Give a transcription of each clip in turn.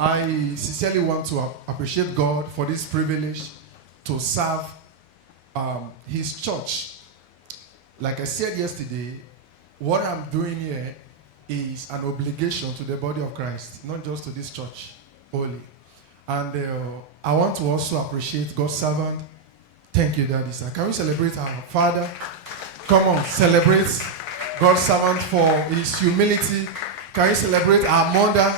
I sincerely want to appreciate God for this privilege to serve His church. Like I said yesterday, what I'm doing here is an obligation to the body of Christ, not just to this church only. And I want to also appreciate God's servant. Thank you, Daddy, sir. Can we celebrate our father? Come on, celebrate God's servant for his humility. Can we celebrate our mother?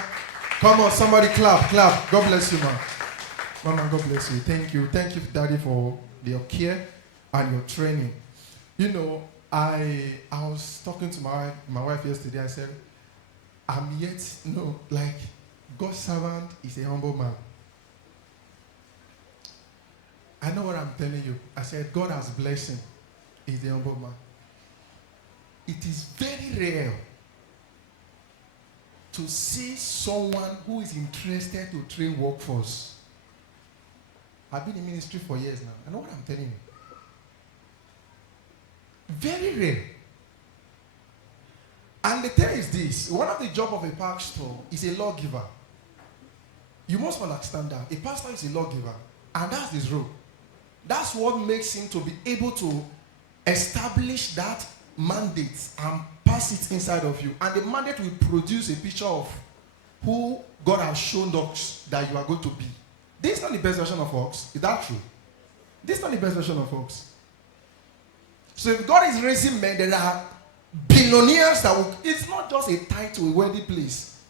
Come on, somebody clap, clap. God bless you, man. Mama, God bless you. Thank you. Thank you, Daddy, for your care and your training. You know, I was talking to my wife yesterday. I said, I'm yet, like, God's servant is a humble man. I know what I'm telling you. I said, God has blessed him. He's a humble man. It is very rare to see someone who is interested to train workforce. I've been in ministry for years now. I know what I'm telling you. Very rare. And the thing is this, one of the jobs of a pastor is a lawgiver. You must understand that. A pastor is a lawgiver, and that's his role. That's what makes him to be able to establish that mandate and pass it inside of you. And the mandate will produce a picture of who God has shown us that you are going to be. This is not the best version of us. Is that true? This is not the best version of us. So if God is raising men, there are billionaires that will, it's not just a title, a worthy place.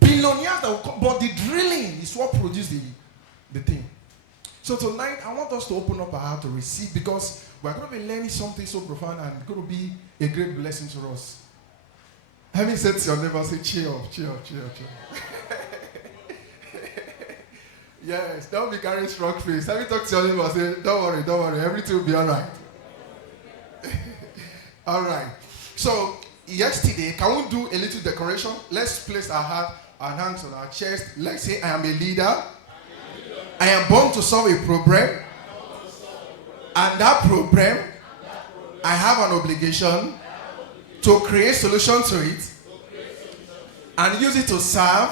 Billionaires that will come, but the drilling is what produces the thing. So tonight, I want us to open up our heart to receive, because we're going to be learning something so profound and it's going to be a great blessing to us. Having said to your neighbor, say, cheer up, cheer up, cheer up, cheer up. Yes, don't be carrying strong face. Have you talked to your neighbor, say, don't worry, everything will be all right. All right. So, yesterday, can we do a little decoration? Let's place our hands on our chest. Let's say, I am a leader. I am born to solve a problem. And that problem, I have an obligation to create solution to it and use it to serve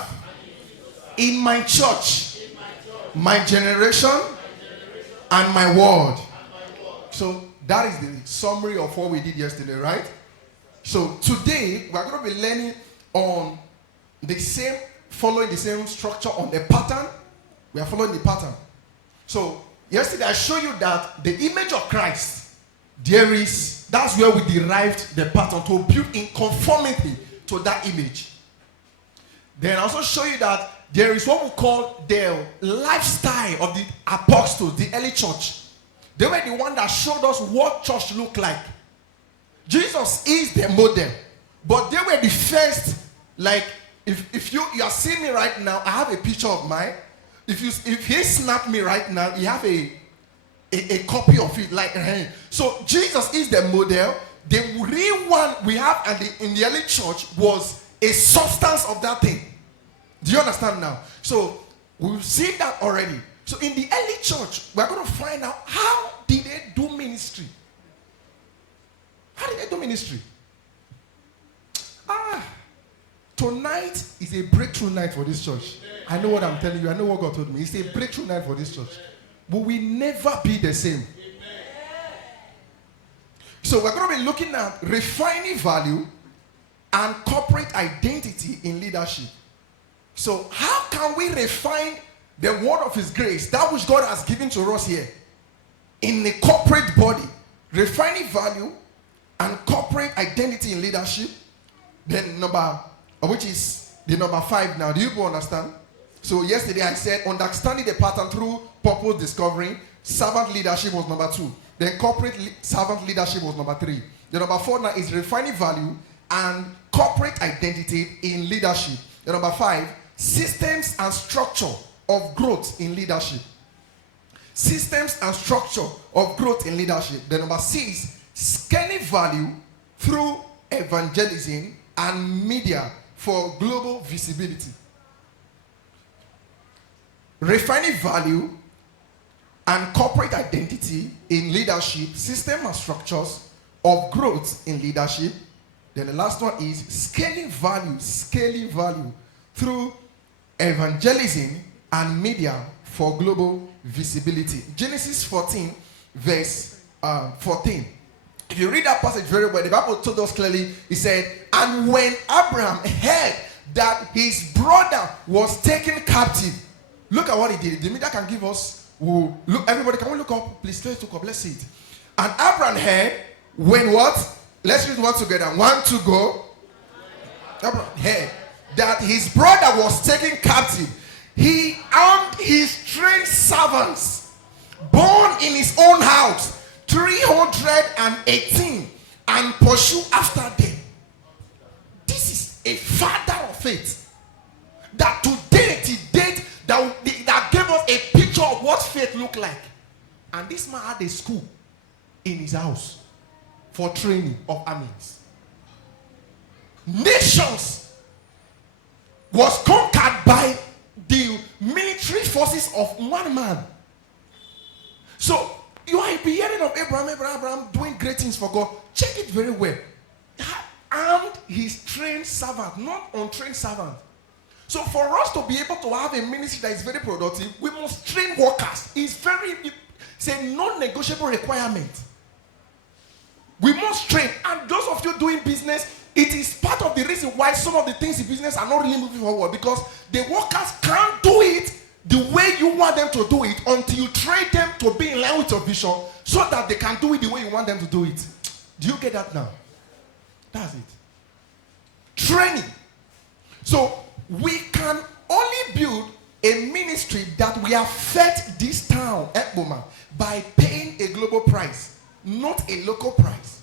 in my church, my generation, and my world. So that is the summary of what we did yesterday, right? So today, we're going to be learning on following the same structure on the pattern. We are following the pattern. So yesterday I showed you that the image of Christ, that's where we derived the pattern to build in conformity to that image. Then I also show you that there is what we call the lifestyle of the apostles, the early church. They were the one that showed us what church looked like. Jesus is the model, but they were the first. Like, if you are seeing me right now, I have a picture of mine. If he snap me right now, you have a copy of it. Like, so Jesus is the model. The real one we have in the early church was a substance of that thing. Do you understand now? So we've seen that already. So in the early church, we're going to find out how did they do ministry. How did they do ministry? Tonight is a breakthrough night for this church. I know what I'm telling you. I know what God told me. It's a breakthrough night for this church. But we never be the same. So we're going to be looking at refining value and corporate identity in leadership. So how can we refine the word of His grace, that which God has given to us here, in the corporate body? Refining value and corporate identity in leadership. Then which is the number 5 now. Do you understand? So yesterday I said understanding the pattern through purpose discovery. Servant leadership was number 2. Then corporate servant leadership was number 3. The number 4 now is refining value and corporate identity in leadership. The number 5, systems and structure of growth in leadership. Systems and structure of growth in leadership. The number 6, scaling value through evangelism and media for global visibility. Refining value and corporate identity in leadership, system and structures of growth in leadership. Then the last one is scaling value through evangelism and media for global visibility. Genesis 14, verse 14. If you read that passage very well, the Bible told us clearly, it said, and when Abraham heard that his brother was taken captive, look at what he did. The media can give us, look, everybody, can we look up? Please, let's look up, let's see it. And Abraham heard, when what? Let's read one together. 1, 2, go. Abraham heard that his brother was taken captive. He armed his trained servants, born in his own house, 318, and pursue after them. This is a father of faith. That today, that gave us a picture of what faith looked like. And this man had a school in his house for training of armies. Nations was conquered by the military forces of one man. So you are hearing of Abraham doing great things for God. Check it very well. He armed his trained servant, not untrained servant. So for us to be able to have a ministry that is very productive, we must train workers. It's a non-negotiable requirement. We must train. And those of you doing business, it is part of the reason why some of the things in business are not really moving forward, because the workers can't do it the way you want them to do it until you train them to be in line with your vision so that they can do it the way you want them to do it. Do you get that now? That's it. Training. So we can only build a ministry that we affect this town, Ekboma, by paying a global price, not a local price.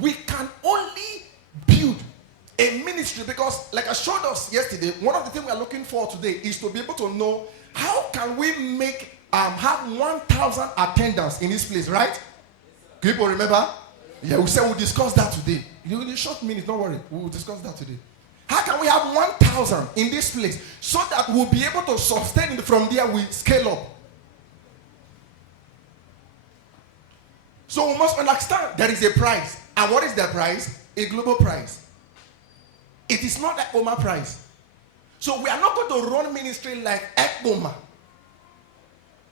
We can only build a ministry because, like I showed us yesterday, one of the things we are looking for today is to be able to know how can we make have 1,000 attendants in this place, right? People remember? Yeah, we said we'll discuss that today. In a short minute, don't worry, we'll discuss that today. How can we have 1,000 in this place so that we'll be able to sustain it from there? We scale up. So we must understand there is a price. And what is the price? A global price. It is not an Ekboma price. So we are not going to run ministry like Ekboma.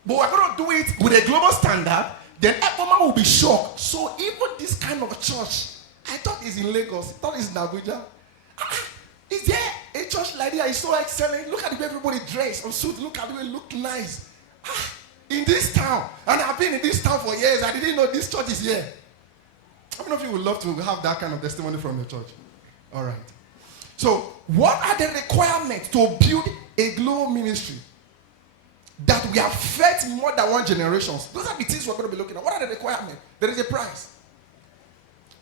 But we're going to do it with a global standard. Then Ekboma will be shocked. So even this kind of church, I thought it's in Lagos. I thought it's in Abuja. Is there a church like that? It's so excellent. Look at the way everybody dressed on suit. Look at the way it look nice. In this town. And I've been in this town for years. I didn't know this church is here. How many of you would love to have that kind of testimony from your church? All right. So, what are the requirements to build a global ministry that we affect more than one generation? Those are the things we're going to be looking at. What are the requirements? There is a price.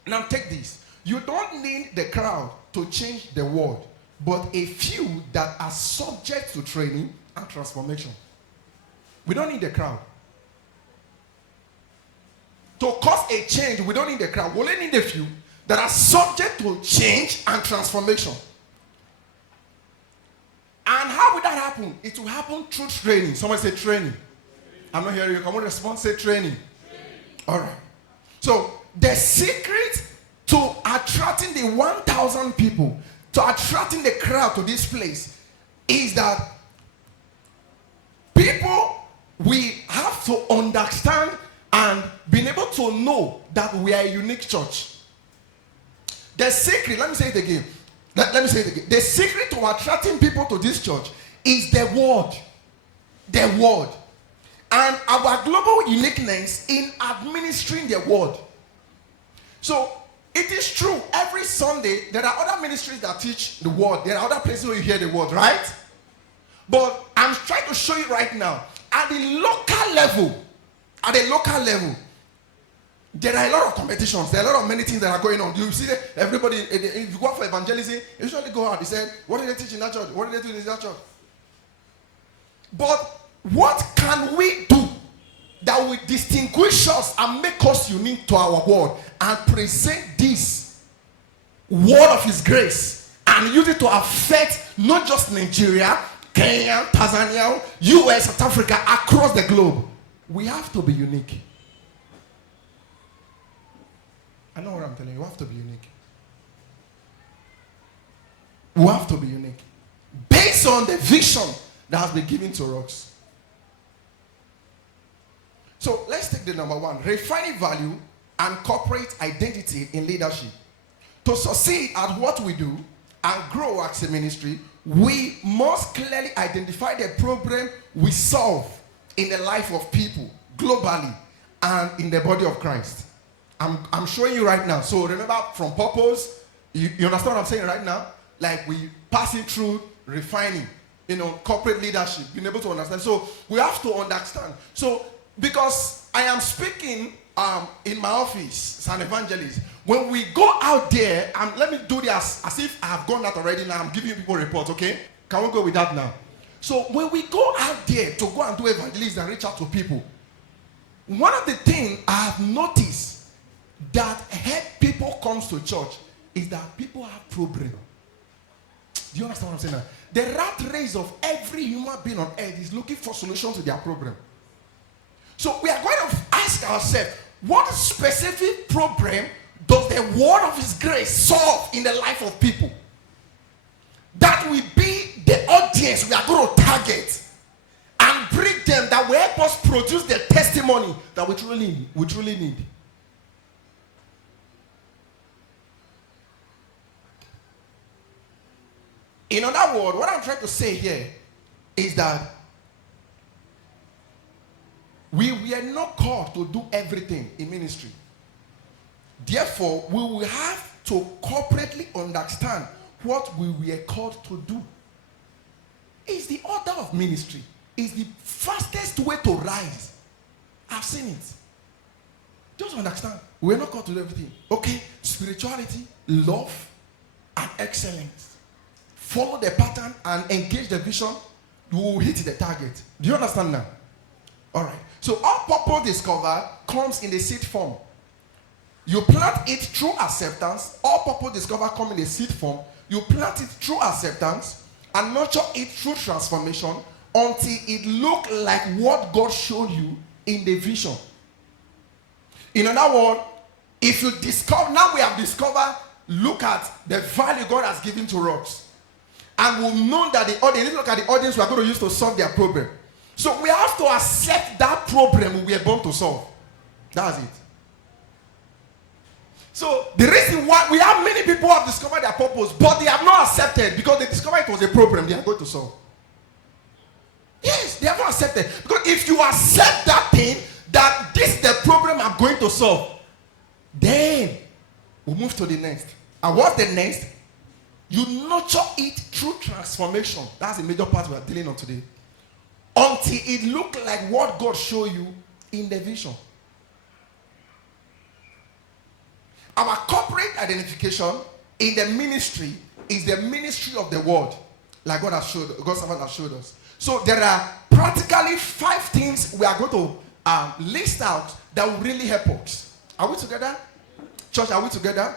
Now, take this. You don't need the crowd to change the world, but a few that are subject to training and transformation. We don't need the crowd. To cause a change, we don't need the crowd. We only need a few that are subject to change and transformation. And how will that happen? It will happen through training. Someone say training. I'm not hearing you. Come on, respond. Say training. All right. So the secret to attracting the 1,000 people, to attracting the crowd to this place, is that people, we have to understand and being able to know that we are a unique church. The secret, let me say it again. Let me say it again. The secret to attracting people to this church is the word. The word. And our global uniqueness in administering the word. So, it is true, every Sunday, there are other ministries that teach the word. There are other places where you hear the word, right? But I'm trying to show you right now, at the local level, there are a lot of competitions. There are a lot of many things that are going on. You see that everybody, if you go out for evangelism, you usually go out. They say, what did they teach in that church? What did they do in that church? But what can we do that will distinguish us and make us unique to our world and present this word of His grace and use it to affect not just Nigeria, Kenya, Tanzania, US, South Africa, across the globe? We have to be unique. I know what I'm telling you. We have to be unique. We have to be unique. on the vision that has been given to us. So let's take the number one, refining value and corporate identity in leadership. To succeed at what we do and grow as a ministry, we must clearly identify the problem we solve in the life of people globally and in the body of Christ. I'm showing you right now. So remember, from purpose, you understand what I'm saying right now? Like we passing through refining, corporate leadership, being able to understand. So we have to understand. So because I am speaking in my office as an evangelist, when we go out there, let me do this as if I have gone out already. Now I'm giving people reports, okay? Can we go with that now? So when we go out there to go and do evangelism and reach out to people, one of the things I have noticed that help people comes to church is that people have problem. Do you understand what I'm saying now? The rat race of every human being on earth is looking for solutions to their problem. So we are going to ask ourselves, what specific problem does the word of his grace solve in the life of people? That will be the audience we are going to target and bring them, that will help us produce the testimony that we truly need. In other words, what I'm trying to say here is that we are not called to do everything in ministry. Therefore, we will have to corporately understand what we were called to do. It's the order of ministry. It's the fastest way to rise. I've seen it. Just understand. We're not called to do everything. Okay? Spirituality, love, and excellence. Follow the pattern and engage the vision. You will hit the target. Do you understand now? All right. So all purpose discovered comes in the seed form. You plant it through acceptance. All purpose discovered comes in the seed form. You plant it through acceptance and nurture it through transformation until it looks like what God showed you in the vision. In other words, if you discover, now we have discovered, look at the value God has given to us. And we've known that the audience, look at the audience we are going to use to solve their problem. So we have to accept that problem we are born to solve. That's it. So the reason why we have many people who have discovered their purpose, but they have not accepted because they discovered it was a problem they are going to solve. Yes, they have not accepted. Because if you accept that thing, that this is the problem I'm going to solve, then we'll move to the next. And what's the next? You nurture it through transformation. That's the major part we are dealing on today. Until it looks like what God showed you in the vision. Our corporate identification in the ministry is the ministry of the word, like God has showed, God's servant has showed us. So there are practically 5 things we are going to list out that will really help us. Are we together? Church, are we together?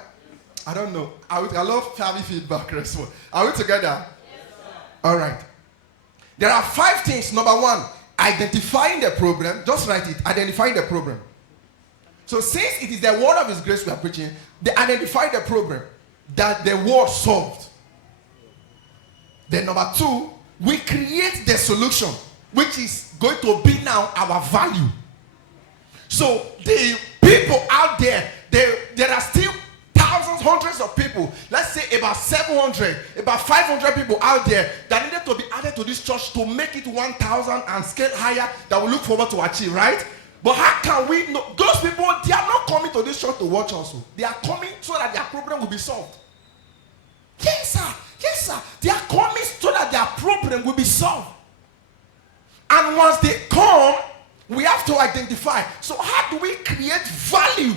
I don't know. I love having feedback response. Are we together? Yes, sir. All right. There are 5 things. Number 1, identifying the problem. Just write it. Identifying the problem. So since it is the word of his grace we are preaching, they identify the problem that the word solved. Then number 2, we create the solution, which is going to be now our value. So the people out there, there are still thousands, hundreds of people, let's say about 700, about 500 people out there that needed to be added to this church to make it 1,000 and scale higher that we look forward to achieve, right? But how can we know? Those people, they are not coming to this church to watch also. They are coming so that their problem will be solved. Yes, sir. Yes, sir. They are coming so that their problem will be solved. And once they come, we have to identify. So how do we create value?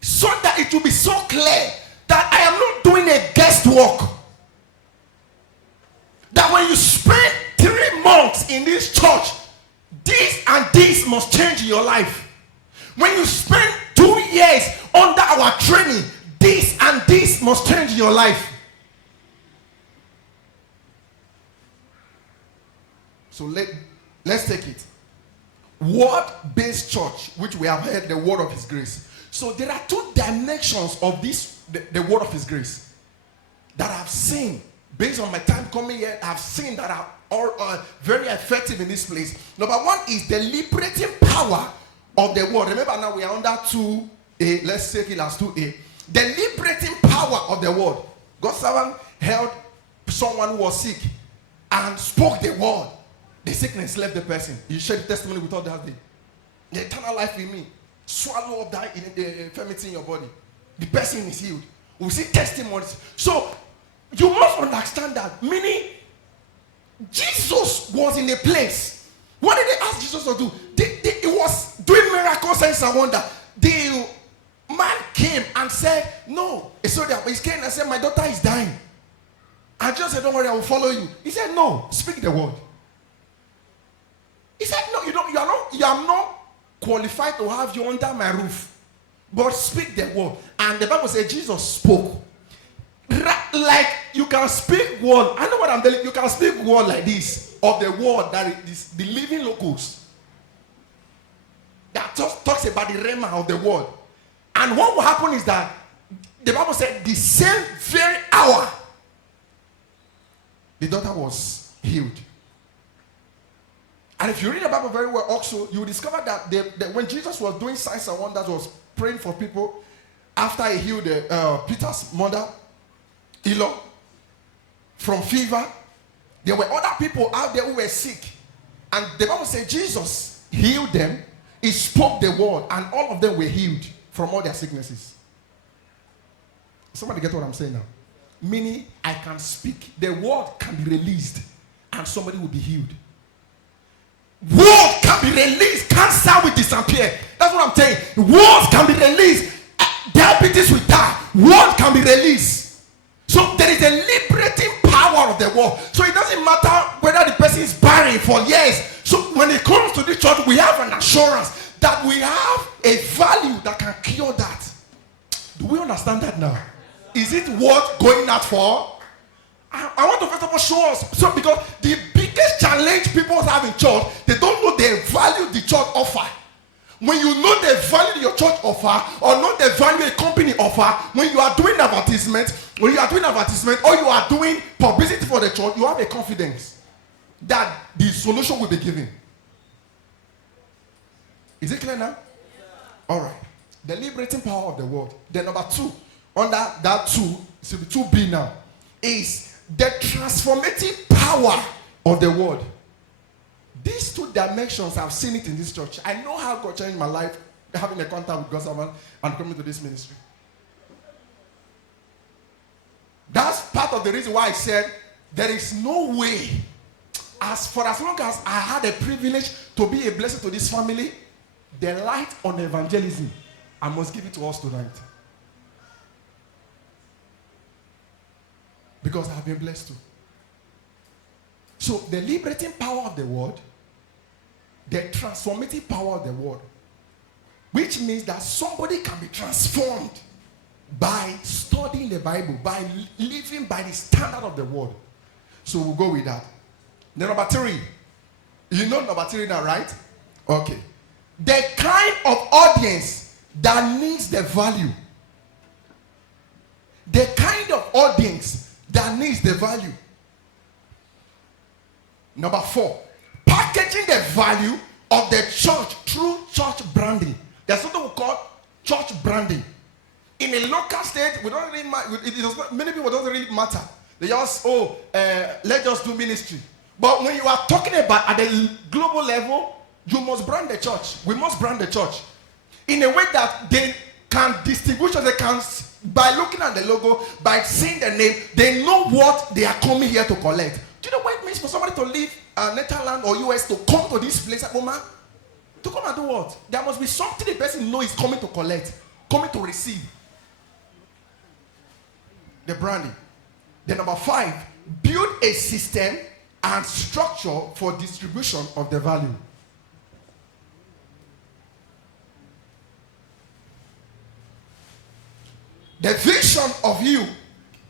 So that it will be so clear that I am not doing a guesswork. That when you spend 3 months in this church, this and this must change in your life. When you spend 2 years under our training, this and this must change in your life. So let's take it. Word-based church, which we have heard the word of his grace. So there are 2 dimensions of this, the word of his grace, that I've seen based on my time coming here, I've seen that are all very effective in this place. Number one is the liberating power of the word. Remember now we are under 2a. Let's take it as 2a. The liberating power of the word. God's servant held someone who was sick and spoke the word. The sickness left the person. You shared the testimony with all that day. The eternal life in me. Swallow up that in the infirmity in your body. The person is healed. We see testimonies. So you must understand that. Meaning, Jesus was in a place. What did they ask Jesus to do? He was doing miracles, signs and wonder. The man came and said, no. So he came and said, my daughter is dying. And Jesus said, don't worry, I will follow you. He said, no, speak the word. He said, no, you are not qualified to have you under my roof. But speak the word. And the Bible said Jesus spoke. Like you can speak word. I know what I'm telling you. You can speak word like this of the word that is the living locus. That talks about the rhema of the word. And what will happen is that the Bible said the same very hour the daughter was healed. And if you read the Bible very well also, you will discover that when Jesus was doing signs and wonders, was praying for people after he healed Peter's mother, Elo, from fever. There were other people out there who were sick. And the Bible said Jesus healed them. He spoke the word and all of them were healed from all their sicknesses. Somebody get what I'm saying now? Meaning, I can speak. The word can be released and somebody will be healed. Word can be released. Cancer will disappear. That's what I'm saying. Words can be released. Diabetes will die. Word can be released. So there is a liberating power of the word. So it doesn't matter whether the person is barren for years. So when it comes to this church, we have an assurance that we have a value that can cure that. Do we understand that now? Is it worth going out for? I want to first of all show us. So because the biggest challenge people have in church, they don't know the value the church offer. When you know the value your church offer, or know the value a company offer, when you are doing advertisement, or you are doing publicity for the church, you have a confidence that the solution will be given. Is it clear now? All right. The liberating power of the word. Then number 2, under that 2, so the 2b now, is the transformative power of the word. These 2 dimensions, I've seen it in this church. I know how God changed my life, having a contact with God's servant and coming to this ministry. That's part of the reason why I said there is no way, for as long as I had a privilege to be a blessing to this family, the light on evangelism, I must give it to us tonight. Because I have been blessed too. So the liberating power of the word, the transformative power of the word, which means that somebody can be transformed by studying the Bible, by living by the standard of the word. So we'll go with that. The number 3. You know number 3 now, right? Okay. The kind of audience that needs the value. The kind of audience that needs the value. Number 4, packaging the value of the church through church branding. There's something we call church branding. In a local state, we don't really many people doesn't really matter. They just let's just do ministry. But when you are talking about at the global level, you must brand the church. We must brand the church in a way that they can distinguish us. They can, by looking at the logo, by seeing the name, they know what they are coming here to collect. Do you know what it means for somebody to leave Netherlands or US to come to this place at Oma? To come and do what? There must be something the person knows is coming to collect, coming to receive. The branding. Then number 5, build a system and structure for distribution of the value. The vision of you,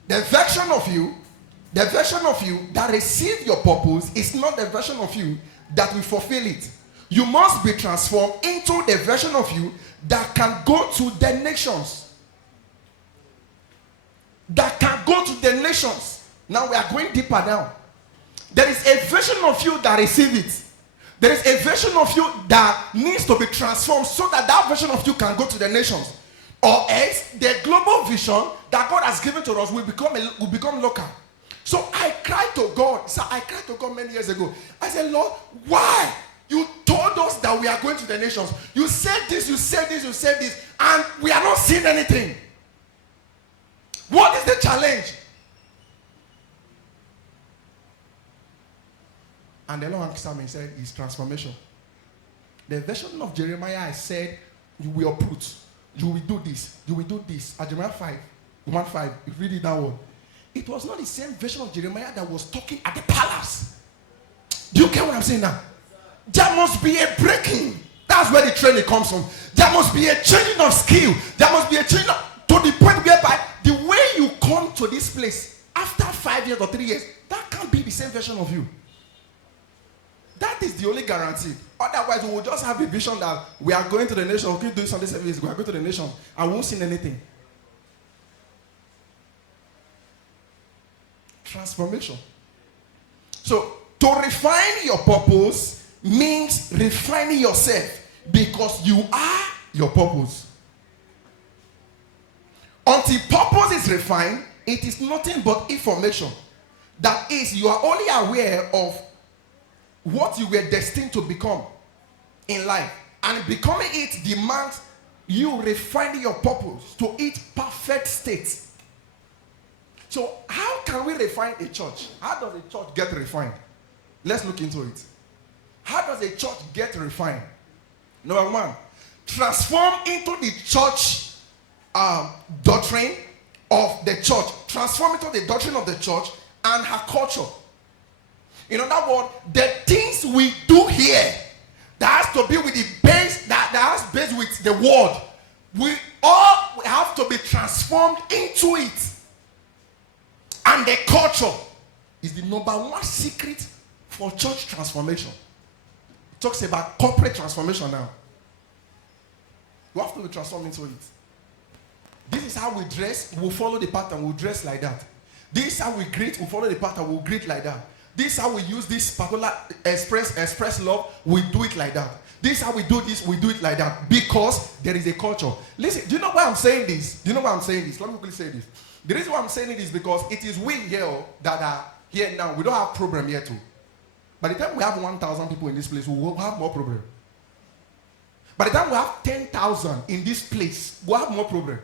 the version of you that receives your purpose is not the version of you that will fulfill it. You must be transformed into the version of you that can go to the nations. That can go to the nations. Now we are going deeper now. There is a version of you that receives it. There is a version of you that needs to be transformed so that that version of you can go to the nations. Or else, the global vision that God has given to us will become local. So I cried to God. So I cried to God many years ago. I said, Lord, why? You told us that we are going to the nations. You said this, you said this, you said this, and we are not seeing anything. What is the challenge? And the Lord answered me and said, it's transformation. The version of Jeremiah I said, you will uproot. You will do this. You will do this. At Jeremiah 5, 1:5, you read it downward. It was not the same version of Jeremiah that was talking at the palace. Do you get what I'm saying now? There must be a breaking. That's where the training comes from. There must be a changing of skill. There must be a changing to the point whereby the way you come to this place after 5 years or 3 years, that can't be the same version of you. That is the only guarantee. Otherwise, we will just have a vision that we are going to the nation. We keep doing Sunday service. We are going to the nation. And we won't see anything. Transformation. So, to refine your purpose means refining yourself because you are your purpose. Until purpose is refined, it is nothing but information. That is, you are only aware of what you were destined to become in life. And becoming it demands you refining your purpose to its perfect state. So how can we refine a church? How does a church get refined? Let's look into it. How does a church get refined? Number one, transform into the church doctrine of the church. Transform into the doctrine of the church and her culture. In other words, the things we do here that has to be with the base, that has base with the word, we all have to be transformed into it. And the culture is the number one secret for church transformation. It talks about corporate transformation now. You have to be transformed into it. This is how we dress. We'll follow the pattern. We'll dress like that. This is how we greet. We'll follow the pattern. We'll greet like that. This is how we use this particular express love. We do it like that. This is how we do this. We do it like that. Because there is a culture. Listen, do you know why I'm saying this? Do you know why I'm saying this? Let me quickly say this. The reason why I'm saying it is because it is we here that are here now. We don't have problem here too. By the time we have 1,000 people in this place, we will have more problem. By the time we have 10,000 in this place, we'll have more problem.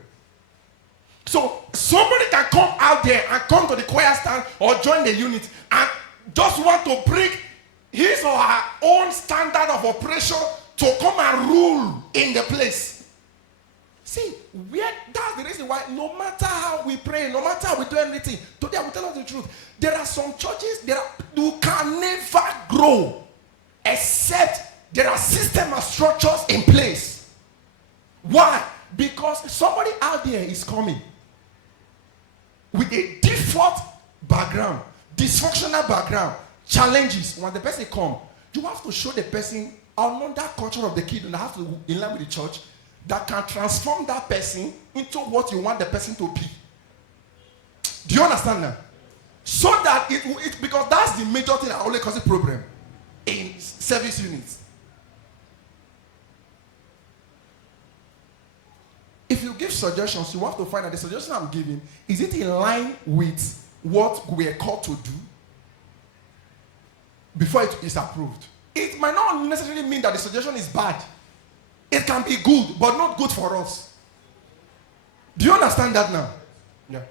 So somebody can come out there and come to the choir stand or join the unit and just want to bring his or her own standard of operation to come and rule in the place. See, that's the reason why no matter how we pray, no matter how we do anything, today I will tell us the truth. There are some churches you can never grow except there are systems and structures in place. Why? Because somebody out there is coming with a default background, dysfunctional background, challenges. When the person comes, you have to show the person another culture of the kingdom that have to in line with the church that can transform that person into what you want the person to be. Do you understand that? So that because that's the major thing that only causes problem in service units. If you give suggestions, you have to find out the suggestion I'm giving, is it in line with what we are called to do before it is approved? It might not necessarily mean that the suggestion is bad. It can be good, but not good for us. Do you understand that now? Yeah.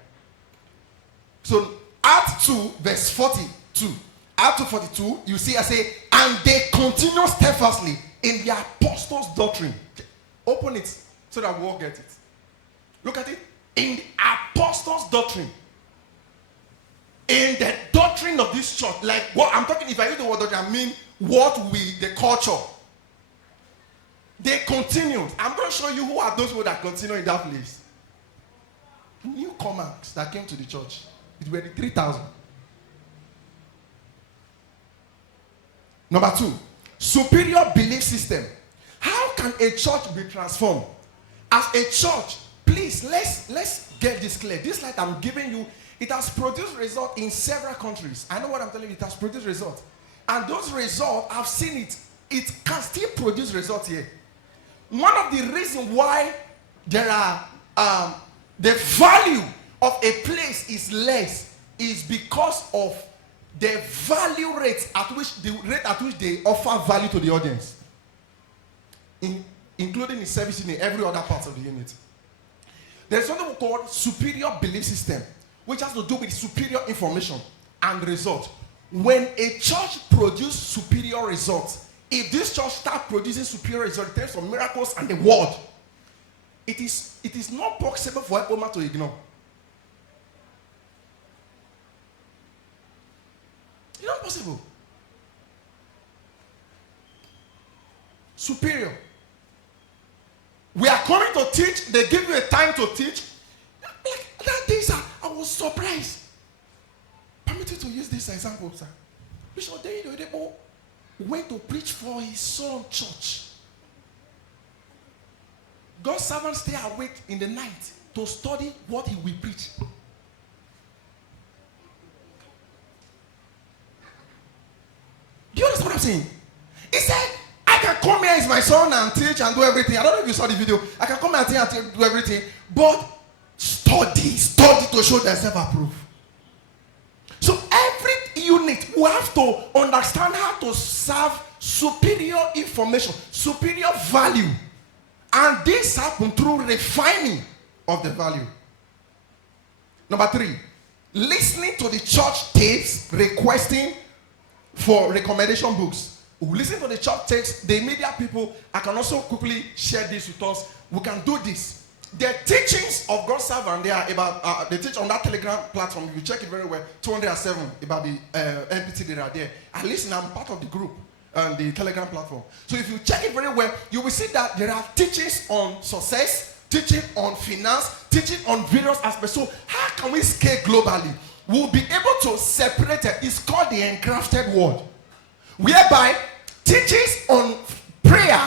So, Acts 2, verse 42. Acts 2:42, you see, I say, and they continue steadfastly in the apostles' doctrine. Open it so that we all get it. Look at it. In the apostles' doctrine. In the doctrine of this church. Like what I'm talking, if I use the word doctrine, I mean the culture. They continued. I'm going to show you who are those people that continue in that place. Newcomers that came to the church. It were the 3,000. Number 2, superior belief system. How can a church be transformed? As a church, please, let's get this clear. This light I'm giving you It has produced results in several countries. I know what I'm telling you. It has produced results. And those results, I've seen it. It can still produce results here. One of the reasons why there are the value of a place is less is because of the value rate at which they offer value to the audience, including the service in every other part of the unit. There's something called superior belief system, which has to do with superior information and result. When a church produces superior results, if this church starts producing superior results in terms of miracles and the word, it is not possible for Epoma to ignore. It's not possible. Superior. We are coming to teach. They give you a time to teach. Like that day, sir, I was surprised. Permit me to use this example, sir. Bishop David went to preach for his son church. God's servants stay awake in the night to study what he will preach. Do you understand what I'm saying? He said, I can come here as my son and teach and do everything. I don't know if you saw the video. I can come here and teach and do everything. But study to show themselves approved. So every unit will have to understand how to serve superior information, superior value. And this happens through refining of the value. Number 3, listening to the church tapes, requesting for recommendation books. We listen to the church tapes, the media people. I can also quickly share this with us. We can do this. The teachings of God's servant, they are about, they teach on that Telegram platform. If you check it very well, 207 about the NPT that are there. I listen, I'm part of the group on the Telegram platform. So if you check it very well, you will see that there are teachings on success, teaching on finance, teaching on various aspects. So how can we scale globally? We'll be able to separate it. It's called the engrafted word. Whereby teachings on prayer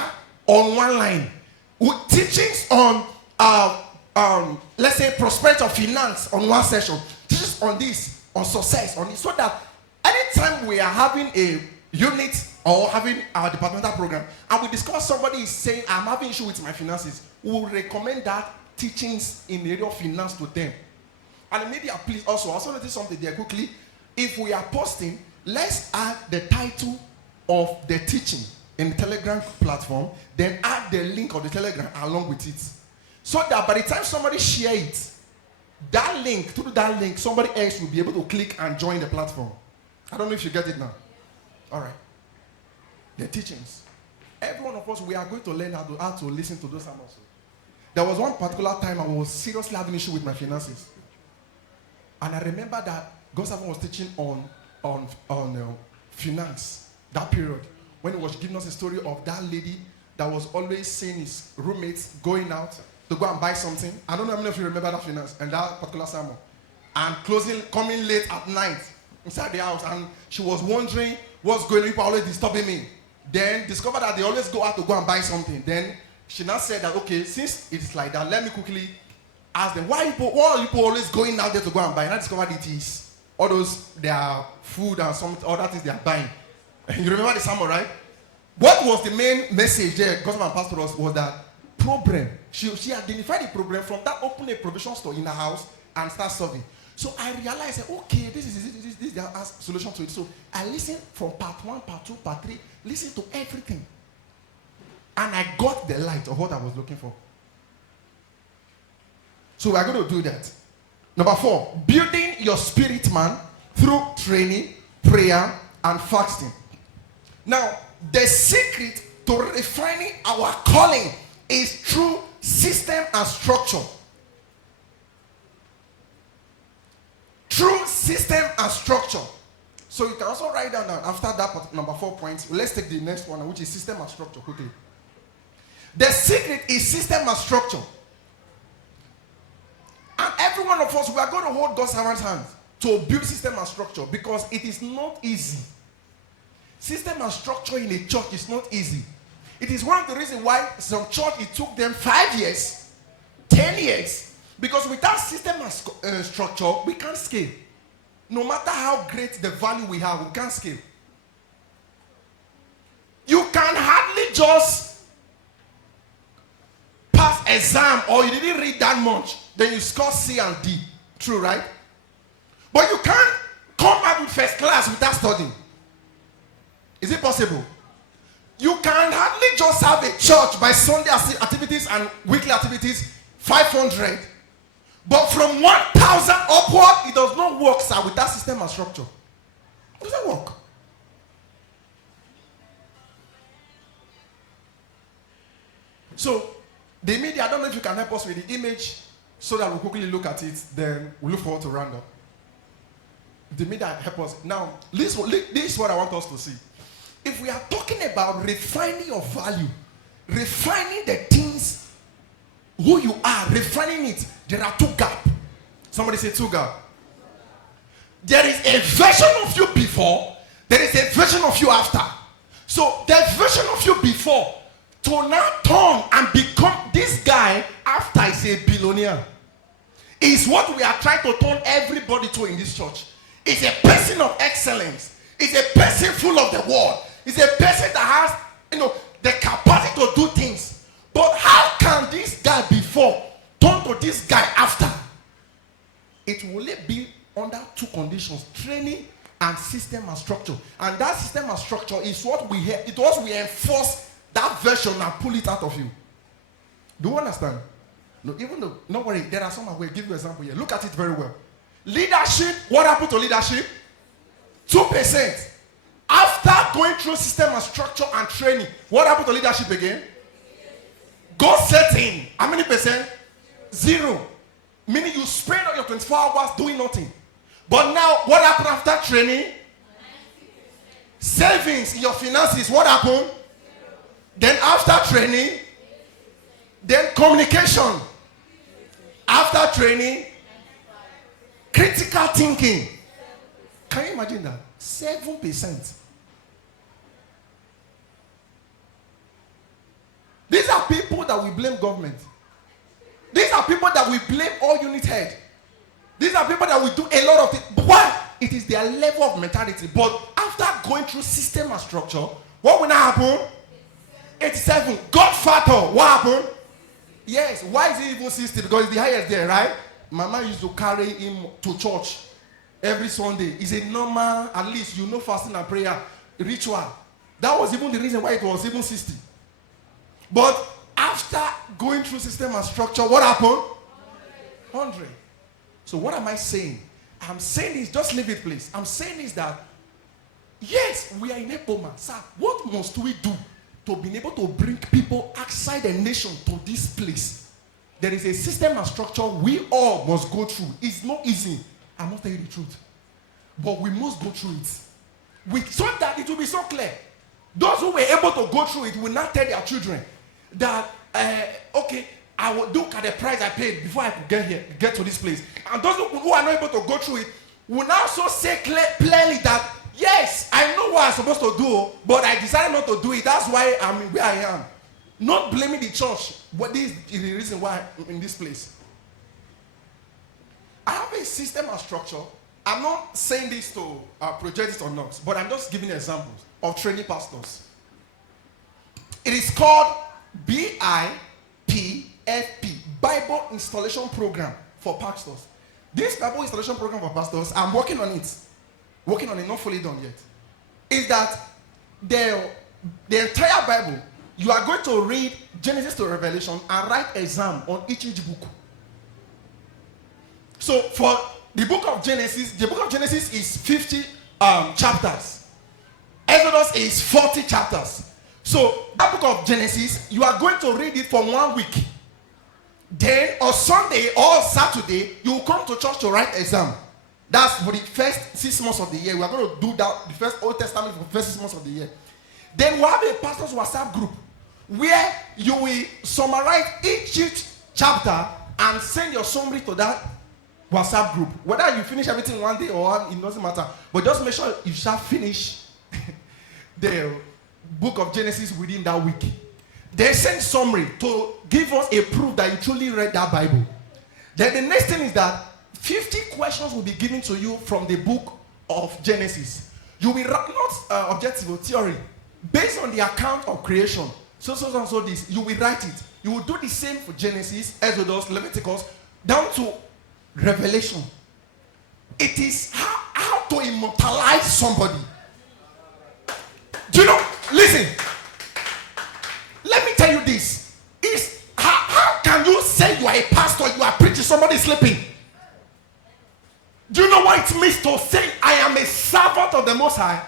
on one line, with teachings on let's say prosperity of finance on one session, teachings on this, on success, on this, so that anytime we are having a unit or having our departmental program and we discover somebody is saying, I'm having issue with my finances, we will recommend that teachings in the area of finance to them. And the media, please also notice something there quickly. If we are posting, let's add the title of the teaching in the Telegram platform, then add the link of the Telegram along with it. So that by the time somebody share it, that link, through that link, somebody else will be able to click and join the platform. I don't know if you get it now. All right. The teachings. Every one of us, we are going to learn how to listen to those sermons. There was one particular time I was seriously having issue with my finances. And I remember that God's servant was teaching on finance, that period, when he was giving us a story of that lady that was always seeing his roommates going out to go and buy something. I don't know how many of you remember that finance and that particular sermon. And coming late at night inside the house, and she was wondering what's going on. People always disturbing me. Then discovered that they always go out to go and buy something. Then she now said that, okay, since it's like that, let me quickly ask them, why are people always going out there to go and buy? And I discovered it is all those, their food and some other things they are buying. You remember the sermon, right? What was the main message there, Gospel and Pastor was that problem. She identified the problem from that, open a provision store in the house and start serving. So I realized, okay, this is the solution to it. So I listened from part 1, part 2, part 3, listened to everything. And I got the light of what I was looking for. So we're going to do that. Number 4, building your spirit man through training, prayer, and fasting. Now, the secret to refining our calling is through system and structure. Through system and structure. So you can also write down after that number 4 points. Let's take the next one, which is system and structure quickly. The secret is system and structure. And every one of us, we are going to hold God's servant's hand to build system and structure because it is not easy. System and structure in a church is not easy. It is one of the reasons why some church, it took them 5 years, 10 years, Because without system and structure, we can't scale. No matter how great the value we have, we can't scale. You can hardly just pass exam or you didn't read that much, then you score C and D. True, right? But you can't come out with first class without studying. Is it possible? You can hardly just have a church by Sunday activities and weekly activities, 500. But from 1,000 upward, it does not work, sir, with that system and structure. It doesn't work. So, the media, I don't know if you can help us with the image so that we'll quickly look at it, then we'll look forward to round up. The media help us. Now, this is what I want us to see. If we are talking about refining your value, refining the things, who you are, refining it, there are two gaps. Somebody say two gaps. There is a version of you before, there is a version of you after. So, the version of you before, to now turn and become this guy after is a billionaire, is what we are trying to turn everybody to in this church. It's a person of excellence. It's a person full of the word. It's a person that has, the capacity to do things. But how can this guy before turn to this guy after? It will only be under two conditions: training and system and structure. And that system and structure is what we have. It was we enforce that version and pull it out of you. Do you understand? No, even though, don't worry, there are some I will give you an example here. Look at it very well. Leadership, what happened to leadership? 2%. After going through system and structure and training, what happened to leadership again? Goal setting. How many percent? 0. Meaning you spend all your 24 hours doing nothing. But now, what happened after training? 90%. Savings in your finances, what happened? 0. Then after training, then communication. After training, critical thinking. Can you imagine that? 7%. These are people that we blame government. These are people that we blame all unit head. These are people that we do a lot of things. But why? It is their level of mentality. But after going through system and structure, what will now happen? 87. God factor. What happened? Yes. Why is it even 60? Because it's the highest there, right? Mama used to carry him to church every Sunday. It's a normal, at least fasting and prayer ritual. That was even the reason why it was even 60. But after going through system and structure, what happened? 100. So what am I saying? I'm saying this, just leave it please. I'm saying is that, yes, we are in Epoma. Sir, what must we do to be able to bring people outside the nation to this place? There is a system and structure we all must go through. It's not easy. I must tell you the truth. But we must go through it. So that it will be so clear. Those who were able to go through it will not tell their children that, okay, I will look at the price I paid before I could get to this place. And those who are not able to go through it will now so say clearly that, yes, I know what I'm supposed to do, but I decided not to do it. That's why I'm where I am. Not blaming the church, but this is the reason why I'm in this place. I have a system and structure. I'm not saying this to project it or not, but I'm just giving examples of training pastors. It is called BIPFP, Bible Installation Program for Pastors. This Bible Installation Program for Pastors, I'm working on it. Working on it, not fully done yet. Is that the entire Bible, you are going to read Genesis to Revelation and write exam on each book. So for the book of Genesis is 50 chapters. Exodus is 40 chapters. So that book of Genesis, you are going to read it for 1 week. Then on Sunday or Saturday, you will come to church to write exam. That's for the first 6 months of the year. We are going to do that, the first Old Testament for the first 6 months of the year. Then we'll have a pastor's WhatsApp group where you will summarize each chapter and send your summary to that WhatsApp group. Whether you finish everything one day or it doesn't matter. But just make sure you shall finish the book of Genesis within that week. They send summary to give us a proof that you truly read that Bible. Then the next thing is that 50 questions will be given to you from the book of Genesis. You will write, not objective or theory, based on the account of creation. So this. You will write it. You will do the same for Genesis, Exodus, Leviticus, down to Revelation. It is how to immortalize somebody. Do you know? Listen. Let me tell you this. Is how can you say you are a pastor, you are preaching, somebody is sleeping? Do you know what it means to say I am a servant of the Most High?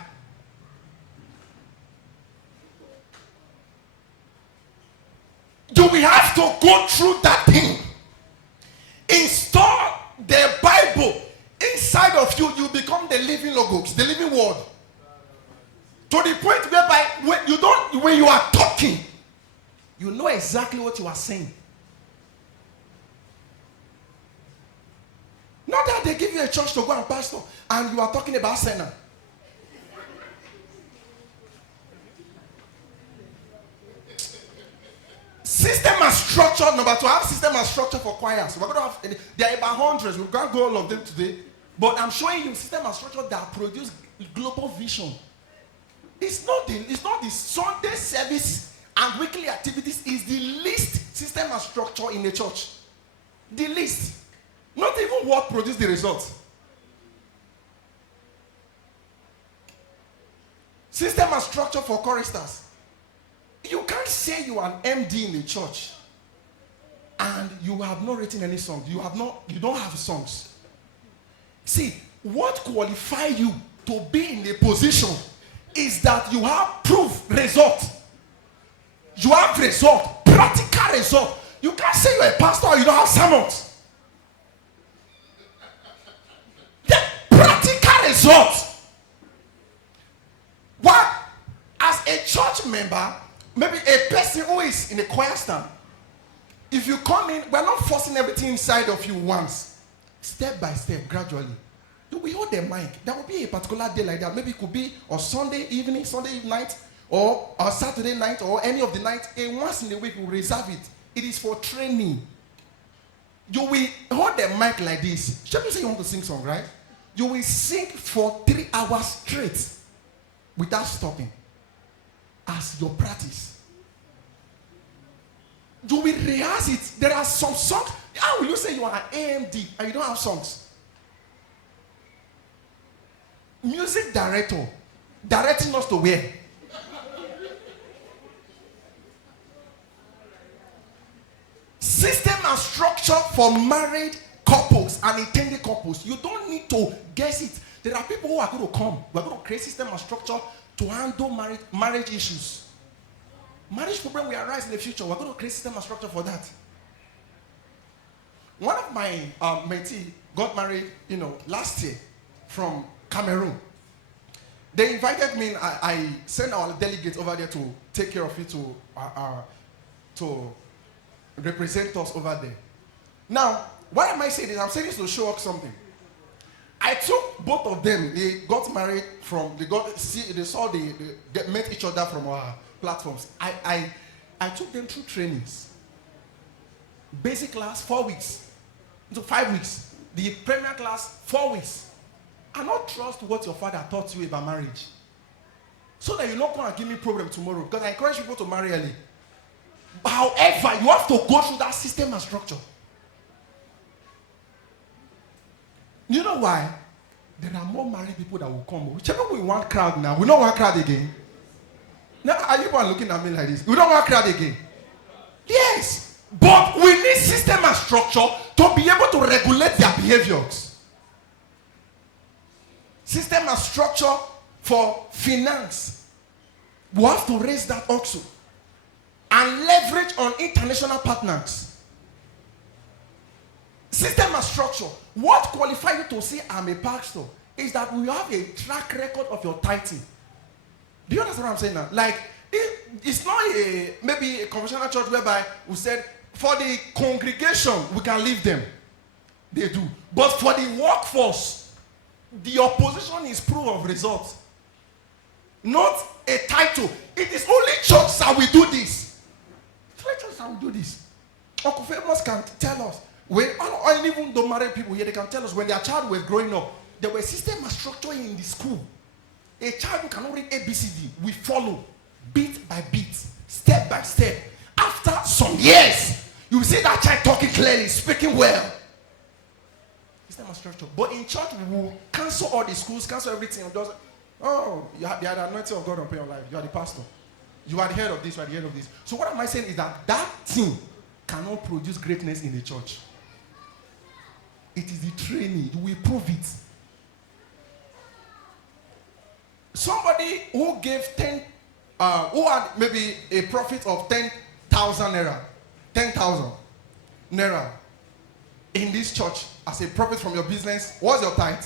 Do we have to go through that thing? Install the Bible inside of you, you become the living logos, the living word. To the point whereby when you are talking, you know exactly what you are saying. Not that they give you a church to go and pastor and you are talking about sinner. System and structure, number two, I have system and structure for choirs. We're going to have, there are about hundreds. We can't go all of them today. But I'm showing you system and structure that produce global vision. It's not the Sunday service and weekly activities is the least system and structure in the church. The least. Not even what produce the results. System and structure for choristers. You can't say you are an MD in a church and you have not written any songs. You don't have songs. See, what qualifies you to be in a position is that you have proof, result. You have result, practical result. You can't say you're a pastor or you don't have sermons. The practical result. What? As a church member, maybe a person who is in a choir stand, if you come in, we're not forcing everything inside of you once. Step by step, gradually. We hold the mic. There will be a particular day like that. Maybe it could be on Sunday evening, Sunday night, or Saturday night, or any of the night. And once in a week, we reserve it. It is for training. You will hold the mic like this. Shall we say you want to sing song, right? You will sing for 3 hours straight without stopping as your practice. You will rehearse it. There are some songs. How will you say you are an AMD and you don't have songs? Music director directing us to where? System and structure for married couples and intended couples. You don't need to guess it. There are people who are going to come. We're going to create system and structure to handle marriage issues. Marriage problem will arise in the future. We're going to create system and structure for that. One of my mentees got married, last year from Cameroon. They invited me. I sent our delegates over there to take care of it, to represent us over there. Now, why am I saying this? I'm saying this to show up something. I took both of them. They got married they met each other from our platforms. I took them through trainings. Basic class, 4 weeks. To 5 weeks. The premier class, 4 weeks. And not trust what your father taught you about marriage. So that you're not going to give me problem tomorrow. Because I encourage people to marry early. However, you have to go through that system and structure. You know why? There are more married people that will come. Whichever we want crowd now. We don't want crowd again. Now, are you looking at me like this? We don't want crowd again. Yes. But we need system and structure to be able to regulate their behaviors. System and structure for finance. We have to raise that also. And leverage on international partners. System and structure. What qualifies you to say I'm a pastor is that we have a track record of your tithing. Do you understand what I'm saying now? Like, it's not maybe a conventional church whereby we said, for the congregation, we can leave them. They do. But for the workforce, the opposition is proof of results. Not a title. It is only church that will do this. It's only church that will do this. Uncle Famous can tell us. When or even the married people here, they can tell us when their child was growing up, there were system and structure in the school. A child who cannot read ABCD, we follow bit by bit, step by step. After some years, you will see that child talking clearly, speaking well. System and structure. But in church, we will cancel all the schools, cancel everything. And you are the anointing of God upon your life. You are the pastor. You are the head of this, you are the head of this. So what am I saying is that thing cannot produce greatness in the church. It is the training. You will prove it. Somebody who gave who had maybe a profit of 10,000 naira, 10,000 naira in this church as a profit from your business. What's your tithe?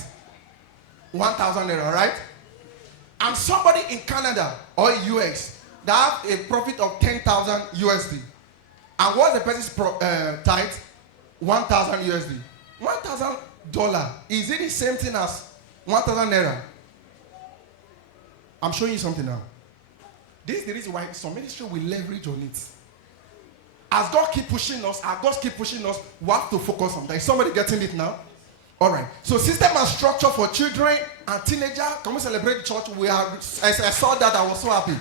1,000 naira, right? And somebody in Canada or US that have a profit of 10,000 USD. And what's the person's tithe? 1,000 USD. $1,000. Is it the same thing as 1,000 naira? I'm showing you something now. This is the reason why some ministry will leverage on it. As God keep pushing us, we have to focus on that. Is somebody getting it now? All right. So system and structure for children and teenagers. Can we celebrate the church? I saw that. I was so happy.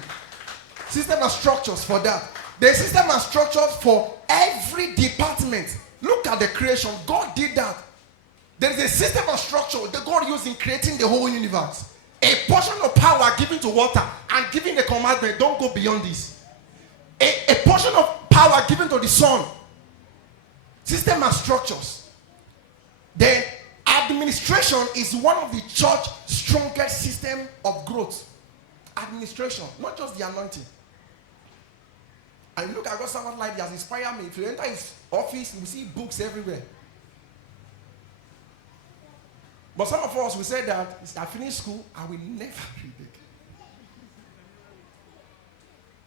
System and structures for that. There's system and structures for every department. Look at the creation. God did that. There is a system and structure that God used in creating the whole universe. A portion of power given to water and giving the commandment, don't go beyond this. A portion of power given to the sun. System and structures. Then administration is one of the church's strongest system of growth. Administration, not just the anointing. And look at God, someone like he has inspired me. If you enter his office, you will see books everywhere. But some of us, we say that I finished school, I will never read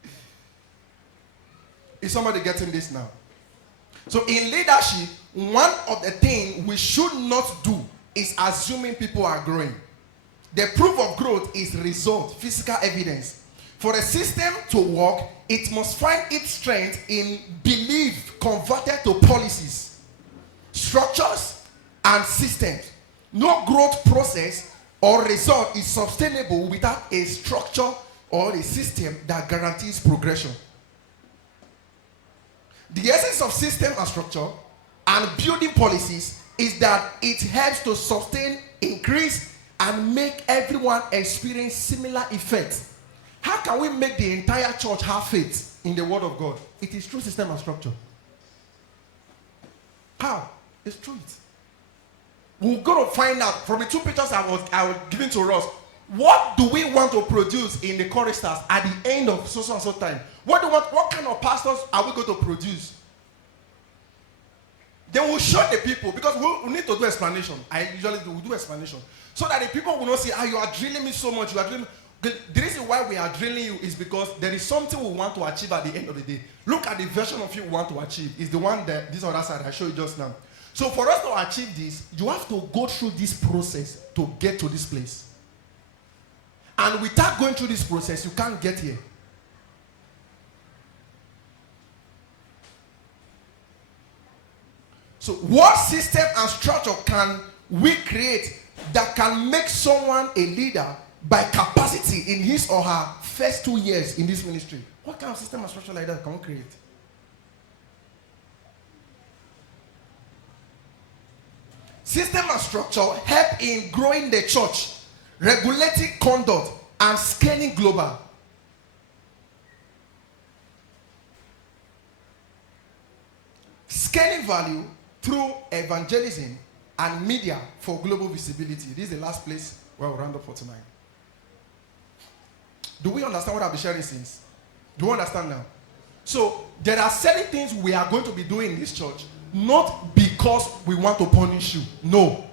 it. Is somebody getting this now? So in leadership, one of the things we should not do is assuming people are growing. The proof of growth is result, physical evidence. For a system to work, it must find its strength in belief converted to policies, structures, and systems. No growth process or result is sustainable without a structure or a system that guarantees progression. The essence of system and structure and building policies is that it helps to sustain, increase, and make everyone experience similar effects. How can we make the entire church have faith in the word of God? It is through system and structure. How? It's through it. We're going to find out from the two pictures I was giving to us. What do we want to produce in the choristers at the end of so and so time? What kind of pastors are we going to produce? Then we'll show the people, because we need to do explanation. I usually do explanation. So that the people will not say, you are drilling me so much. You are drilling me. The reason why we are drilling you is because there is something we want to achieve at the end of the day. Look at the version of you we want to achieve. It's the one that this other side I showed you just now. So for us to achieve this, you have to go through this process to get to this place. And without going through this process, you can't get here. So what system and structure can we create that can make someone a leader by capacity in his or her first 2 years in this ministry? What kind of system and structure like that can we create? System and structure help in growing the church, regulating conduct, and scaling global. Scaling value through evangelism and media for global visibility. This is the last place where we'll round up for tonight. Do we understand what I've been sharing since? Do you understand now? So there are certain things we are going to be doing in this church, not because we want to punish you. No.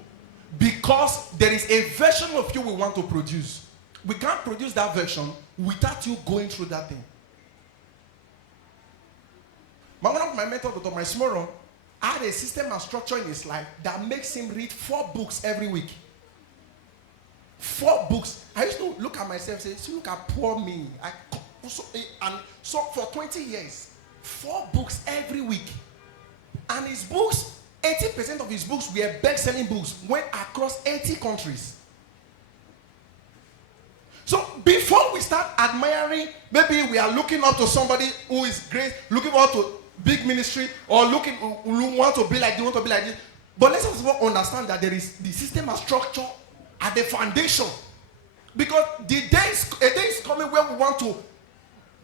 Because there is a version of you we want to produce. We can't produce that version without you going through that thing. One of my mentors, Dr. My Smoro, had a system and structure in his life that makes him read 4 books every week. 4 books. I used to look at myself and say, so look at poor me. So for 20 years, 4 books every week. And his books, 80% of his books were best-selling books, went across 80 countries. So before we start admiring, maybe we are looking up to somebody who is great, looking up to big ministry, or who want to be like this. But let's also understand that there is the system and structure at the foundation. Because a day is coming where we want to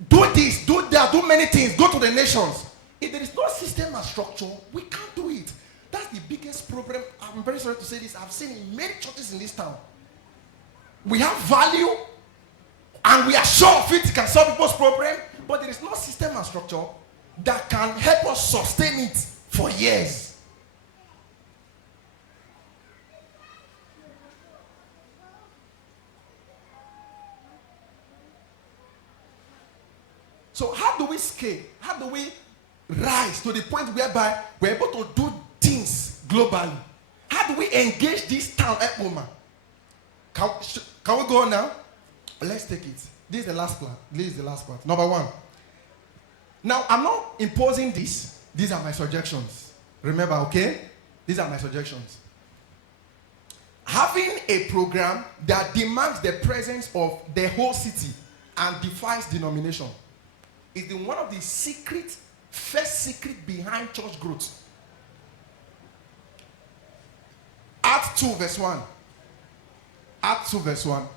do this, do that, do many things, go to the nations. If there is no system and structure, we can't do it. That's the biggest problem. I'm very sorry to say this. I've seen in many churches in this town. We have value, and we are sure of it can solve people's problem, but there is no system and structure that can help us sustain it for years. So how do we scale? How do we rise to the point whereby we're able to do things globally? How do we engage this town at Oma? Can we go on now? Let's take it. This is the last part. This is the last part. Number one. Now, I'm not imposing this. These are my suggestions. Remember, okay? These are my suggestions. Having a program that demands the presence of the whole city and defies denomination is one of the first secret behind church growth. Acts 2 verse 1. Acts 2 verse 1.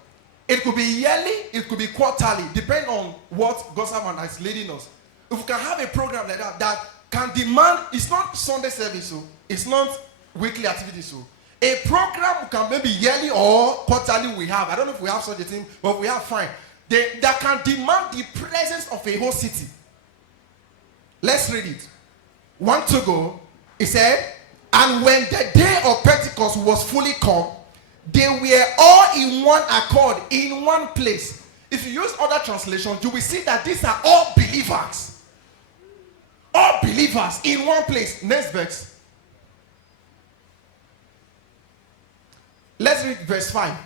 It could be yearly, it could be quarterly, depending on what God's is leading us. If we can have a program like that can demand, it's not Sunday service, so it's not weekly activity, so a program can maybe yearly or quarterly we have. I don't know if we have such a thing, but we have fine. That can demand the presence of a whole city. Let's read it. 1 to go, it said, and when the day of Pentecost was fully come, they were all in one accord, in one place. If you use other translations, you will see that these are all believers. All believers in one place. Next verse. Let's read verse 5.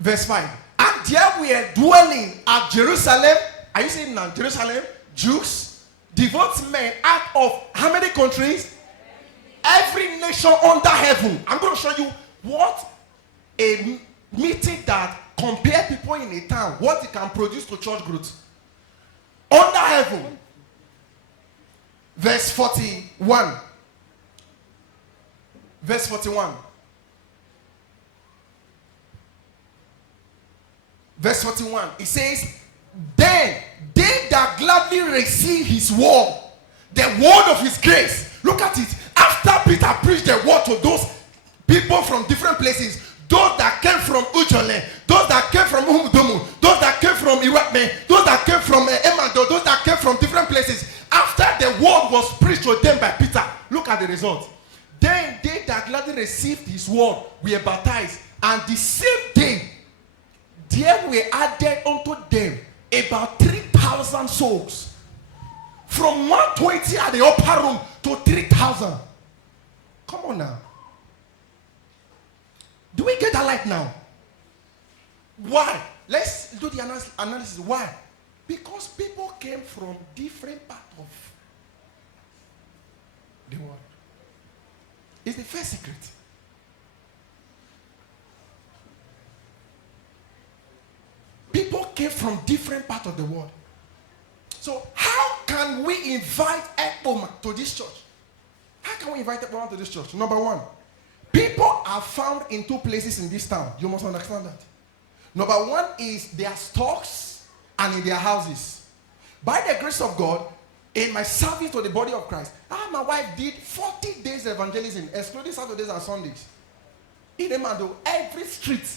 Verse 5. And there were dwelling at Jerusalem. Are you saying now? Jerusalem? Jews, devout men out of how many countries? Every nation under heaven. I'm going to show you what a meeting that compares people in a town, what it can produce to church growth. Under heaven. Verse 41. Verse 41. Verse 41. It says, then they that gladly receive his word, the word of his grace. Look at it. After Peter preached the word to those people from different places, those that came from Ujole, those that came from Umudumu, those that came from Iwakme, those that came from Emando, those that came from different places. After the word was preached to them by Peter, look at the result. Then they that gladly received his word were baptized, and the same day there were added unto them about 3,000 souls. From 120 at the upper room to 3,000. Come on now. Do we get that light now? Why? Let's do the analysis. Why? Because people came from different parts of the world. It's the first secret. People came from different parts of the world. So how can we invite Ekpoma to this church? How can we invite Ekpoma to this church? Number one, people are found in two places in this town. You must understand that. Number one is their stocks and in their houses. By the grace of God, in my service to the body of Christ, my wife did 40 days evangelism, excluding Saturdays and Sundays. In Emando, every street.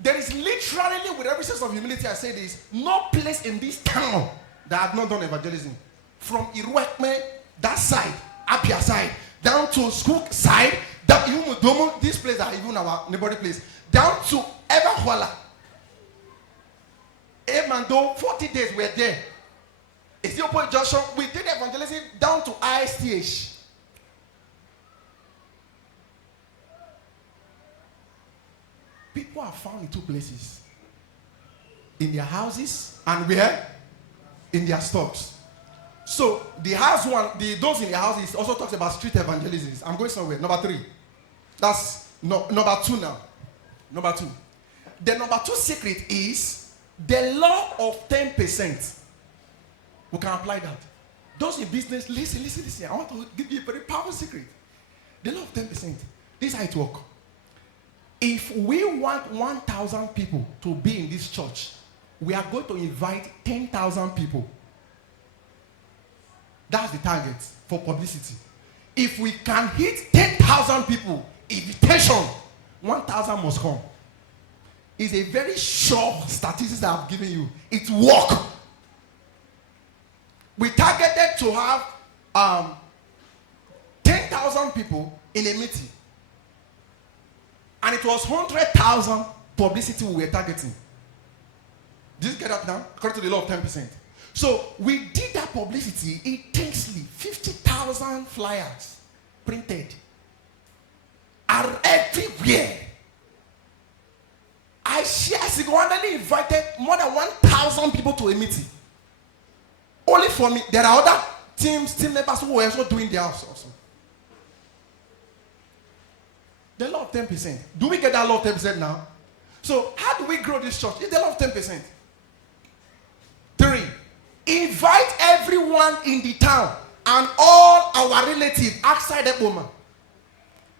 There is literally, with every sense of humility, I say this, no place in this town that have not done evangelism. From Iruekme, that side, Apia side, down to Skook side, down Umudomo, this place are even our neighboring place, down to Everhuala. Emando, 40 days we're there. It's the opposite junction. We did evangelism down to ISTH. People are found in two places. In their houses and where? In their stocks. So the house one, those in the houses also talks about street evangelism. I'm going somewhere. Number 3. That's number 2 now. Number 2. The number 2 secret is the law of 10%. We can apply that. Those in business, listen. I want to give you a very powerful secret. The law of 10%. This is how it works. If we want 1,000 people to be in this church, we are going to invite 10,000 people. That's the target for publicity. If we can hit 10,000 people, invitation, 1,000 must come. It's a very sure statistics that I've given you. It works. We targeted to have 10,000 people in a meeting. And it was 100,000 publicity we were targeting. Did you get that now? According to the law of 10%. So we did that publicity intensely. 50,000 flyers printed are everywhere. I single-handedly invited more than 1,000 people to a meeting. Only for me. There are other team members who were also doing their house also. The law of 10%. Do we get that law of 10% now? So how do we grow this church? It's the law of 10%. 3. Invite everyone in the town and all our relatives outside the woman.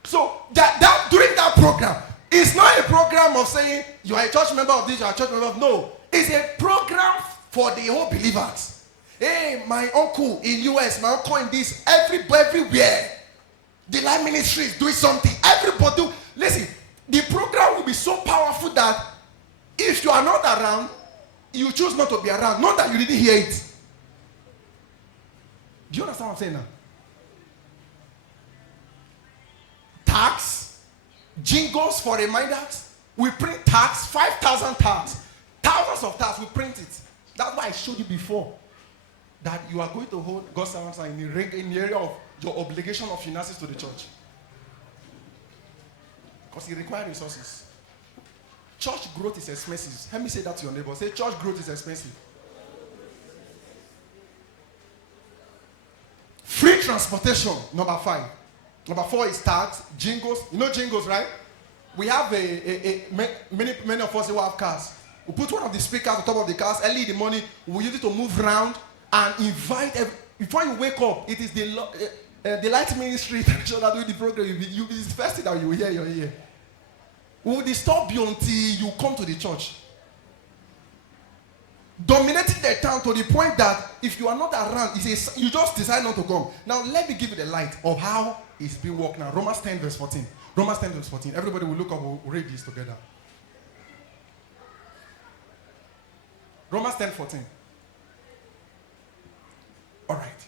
So that during that program, it's not a program of saying you are a church member of this, you are a church member of no. It's a program for the whole believers. Hey, my uncle in US, my uncle in this, everywhere. The Life Ministry is doing something. Everybody, listen, the program will be so powerful that if you are not around, you choose not to be around. Not that you didn't hear it. Do you understand what I'm saying now? Tags, jingles for reminders. We print tags, 5,000 tags. Thousands of tags, we print it. That's why I showed you before that you are going to hold God's servants in the area of your obligation of finances to the church. Because it requires resources. Church growth is expensive. Let me say that to your neighbor. Say, church growth is expensive. Free transportation, number 5. Number 4 is tax, jingles. You know jingles, right? We have many of us who have cars. We put one of the speakers on top of the cars. Early in the morning, we use it to move around and invite. Before you wake up, it is the Light Ministry that do the program. You'll be the first thing that you will hear in your ear. We will disturb you until you come to the church. Dominating the town to the point that if you are not around, you just decide not to come. Now, let me give you the light of how it's being worked now. Romans 10 verse 14. Romans 10 verse 14. Everybody will look up, we'll read this together. Romans 10 14. All right.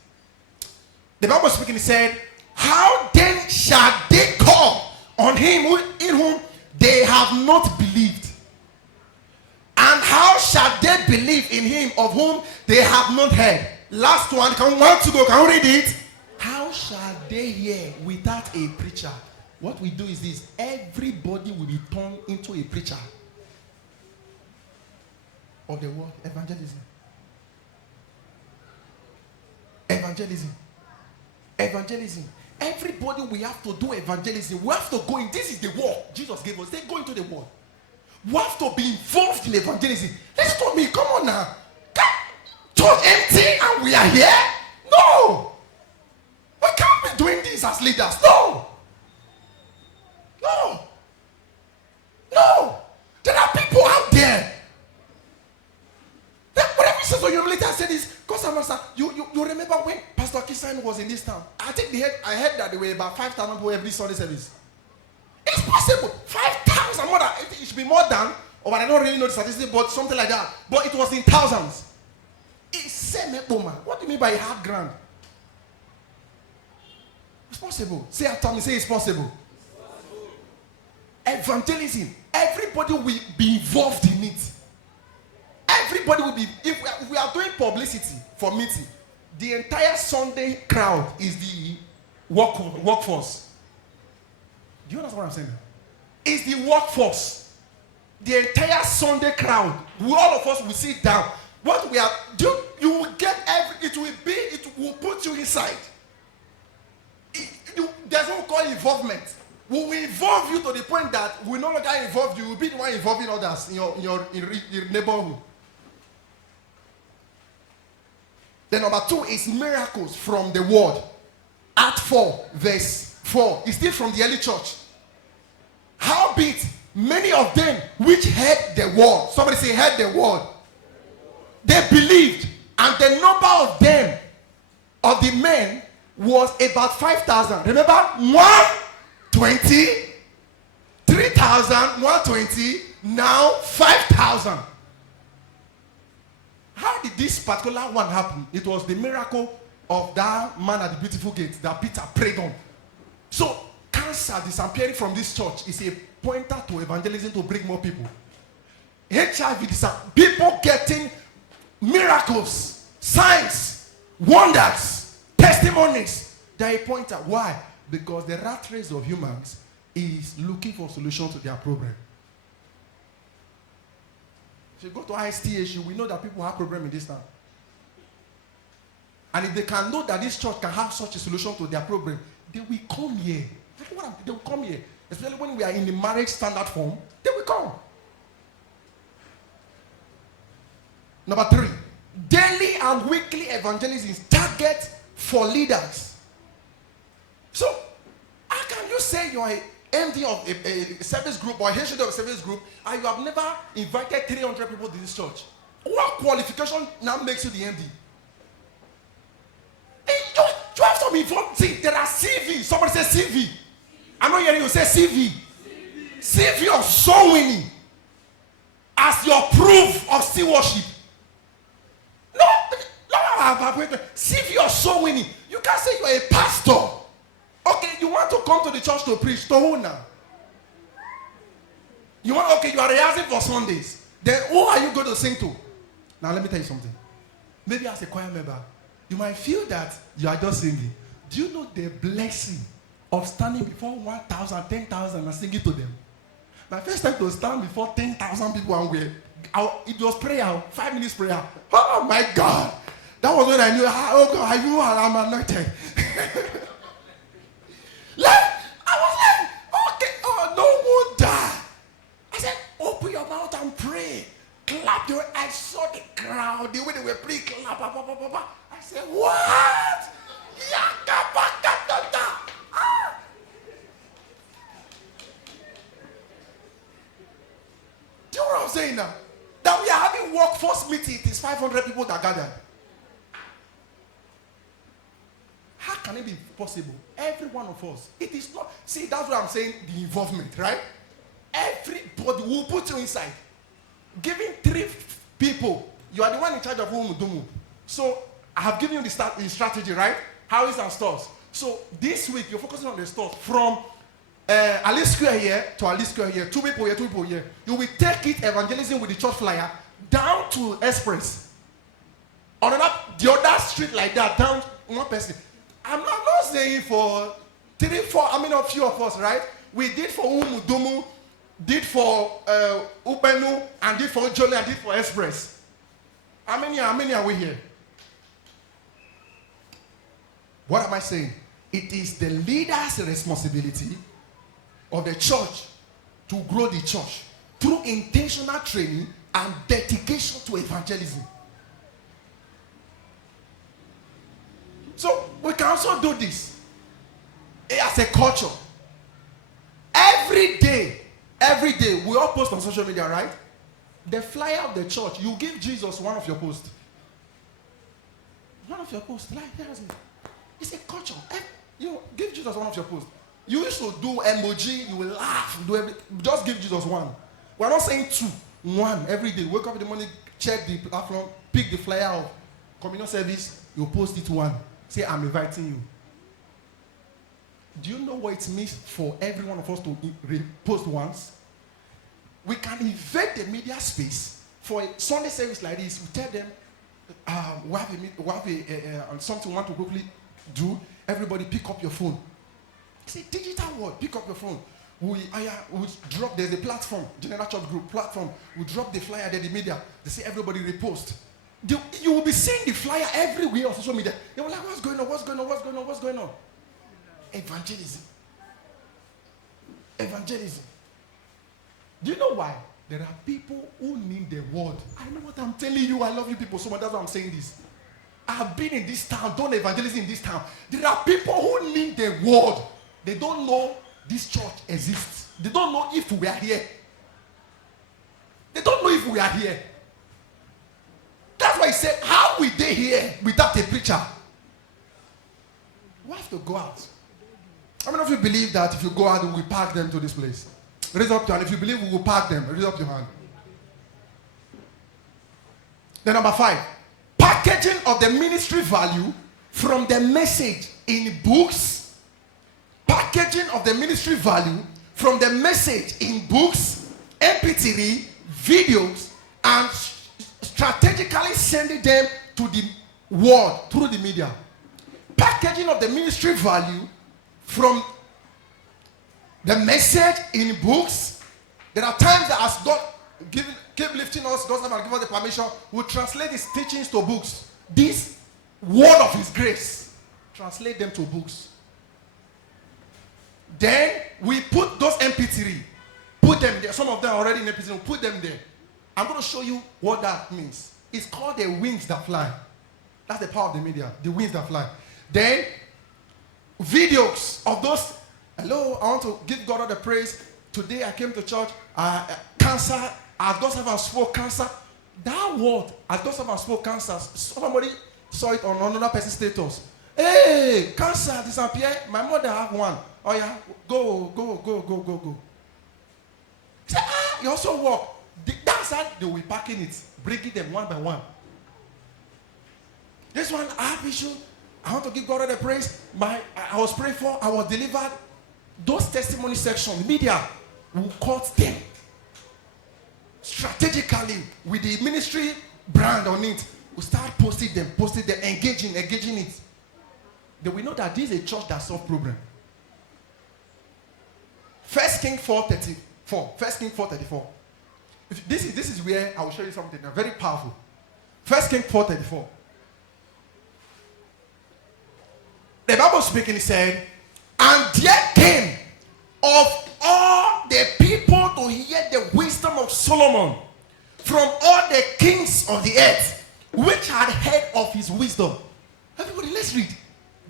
The Bible speaking, it said, how then shall they call on him in whom they have not believed? And how shall they believe in him of whom they have not heard? Last one, can we read it? How shall they hear without a preacher? What we do is this. Everybody will be turned into a preacher of the word. Evangelism. Evangelism. Everybody, we have to do evangelism. We have to go in. This is the word Jesus gave us. They go into the word. We have to be involved in evangelism. Listen to me. Come on now. Church empty and we are here? No. We can't be doing this as leaders. No. There are people out there. Whatever he says on your later, I said this. Because you remember when Pastor Kisan was in this town? I think I heard that there were about 5,000 people every Sunday service. It's possible. 5,000 more than, it should be more than, or I don't really know the statistics, but something like that. But it was in thousands. It's semi-woman. What do you mean by half grand? It's possible. Say after me, say it's possible. Evangelism. Everybody will be involved in it. Everybody will be, if we are doing publicity for meeting, the entire Sunday crowd is the workforce. Do you understand what I'm saying? It's the workforce. The entire Sunday crowd, all of us will sit down. What we are doing, you will get it will put you inside. There's what we call involvement. We will involve you to the point that we no longer involve you. We will be the one involving others in your neighborhood. Then number 2 is miracles from the word. Act 4, verse 4. It's still from the early church. Howbeit, many of them which heard the word. Somebody say, heard the word. They believed. And the number of them, of the men, was about 5,000. Remember? 120, 3,000, 120, now 5,000. How did this particular one happen? It was the miracle of that man at the beautiful gate that Peter prayed on. So, cancer disappearing from this church is a pointer to evangelism to bring more people. HIV, people getting miracles, signs, wonders, testimonies. They are a pointer. Why? Because the rat race of humans is looking for solutions to their problem. If you go to ISTHU, we know that people have problems in this town. And if they can know that this church can have such a solution to their problem, they will come here. They will come here. Especially when we are in the marriage standard form, they will come. Number 3, daily and weekly evangelism is target for leaders. So, how can you say you are a MD of a service group or a HOD of a service group and you have never invited 300 people to this church? What qualification now makes you the MD? You have some involvement. See, there are CV. Somebody say CV. I'm not hearing you say CV. CV of soul winning as your proof of stewardship. No, CV of soul winning. You can't say you are a pastor. Okay, you want to come to the church to preach. To who now? You are rehearsing for Sundays. Then who are you going to sing to? Now let me tell you something. Maybe as a choir member, you might feel that you are just singing. Do you know the blessing of standing before 1,000, 10,000 and singing to them? My first time to stand before 10,000 people and it was prayer, 5 minutes prayer. Oh my God. That was when I knew, oh God, I knew I'm anointed. I was like, okay, oh, no wonder. I said, open your mouth and pray. Clap your eyes. I saw the crowd, the way they were praying, clap. I said, what? Do you know what I'm saying now? That we are having workforce meeting, it is 500 people that gathered. How can it be possible? Every one of us. It is not. See, that's what I'm saying, the involvement, right? Everybody will put you inside. Giving 3 people, you are the one in charge of Umudumu. So, I have given you the strategy, right? Houses and stores. So, this week, you're focusing on the stores. From Ali Square here to Ali Square here. 2 people here, 2 people here. You will take it, evangelism with the church flyer, down to Express. On the other street like that, down one person. I'm not saying for 3, 4, a few of us, right? We did for Umudumu, did for Upenu, and did for Jolly, and did for Express. How many are we here? What am I saying? It is the leader's responsibility of the church to grow the church through intentional training and dedication to evangelism. So we can also do this as a culture. Every day, we all post on social media, right? The flyer of the church, you give Jesus one of your posts. One of your posts, like there's it. It's a culture. You give Jesus one of your posts. You used to do emoji, you will laugh, just give Jesus one. We're not saying 2, 1 every day. Wake up in the morning, check the platform, pick the flyer of communion service, you post it 1. Say, I'm inviting you. Do you know what it means for every one of us to post once? We can invade the media space for a Sunday service like this. We tell them, we have something we want to quickly do. Everybody pick up your phone. It's a digital world. Pick up your phone. We drop, there's a platform, General Church Group platform. We drop the flyer there, the media. They say everybody repost. You will be seeing the flyer everywhere on social media. They were like, what's going on? What's going on? What's going on? What's going on? Evangelism. Evangelism. Do you know why? There are people who need the word. I know what I'm telling you. I love you people so much. That's why I'm saying this. I have been in this town, done evangelism in this town. There are people who need the word. They don't know this church exists. They don't know if we are here. They don't know if we are here. That's why he said, how will they hear without a preacher? We have to go out. How many of you believe that if you go out, we will pack them to this place? Raise up your hand. If you believe we will pack them, raise up your hand. Then number 5, packaging of the ministry value from the message in books. Packaging of the ministry value from the message in books, MP3, videos, and strategically sending them to the world through the media. Packaging of the ministry value from the message in books. There are times that as God keep lifting us, God has given us the permission, we'll translate His teachings to books. This word of His grace, translate them to books. Then we put those MP3, put them there. Some of them are already in MP3, we'll put them there. I'm going to show you what that means. It's called the wings that fly. That's the power of the media, the wings that fly. Then, videos of those, hello, I want to give God all the praise. Today I came to church, cancer, as those have spoke cancer. That word, as those have spoke cancer, somebody saw it on another person's status. Hey, cancer disappear. My mother have one. Oh yeah, go. Say, you also walk. That's how they will be packing it, breaking them one by one. This one, I have issue. I want to give God all the praise. I was praying for, I was delivered. Those testimony sections, media will cut them strategically with the ministry brand on it. We'll start posting them, engaging it. Then we know that this is a church that solves problem. 1 Kings 4:34. 1 Kings 4:34. This is where I will show you something very powerful. 1 Kings 4:34. The Bible speaking, it said, and there came of all the people to hear the wisdom of Solomon from all the kings of the earth, which had heard of his wisdom. Everybody, let's read.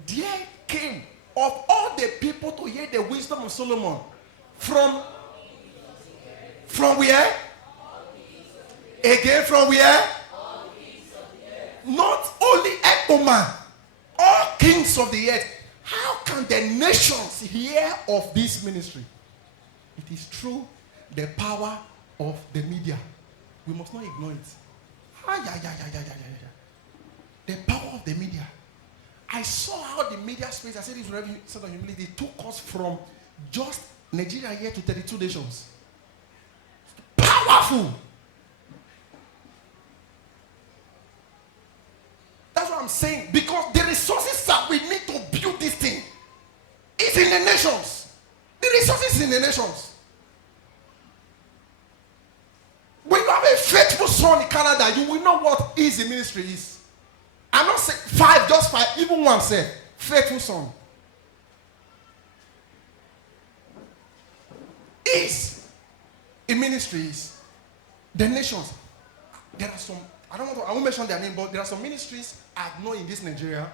There came of all the people to hear the wisdom of Solomon from where? Again, from where? Not only Ekoma, all kings of the earth. How can the nations hear of this ministry? It is through the power of the media. We must not ignore it. The power of the media. I saw how the media space, I said this review, sort of humility, took us from just Nigeria here to 32 nations. Powerful. That's what I'm saying. Because the resources that we need to build this thing is in the nations. The resources in the nations. When you have a faithful son in Canada, you will know what easy ministry is. I'm not saying 5, just 5, even 1 said, faithful son. Is in ministries, the nations. There are some, I won't mention their name, but there are some ministries I know in this Nigeria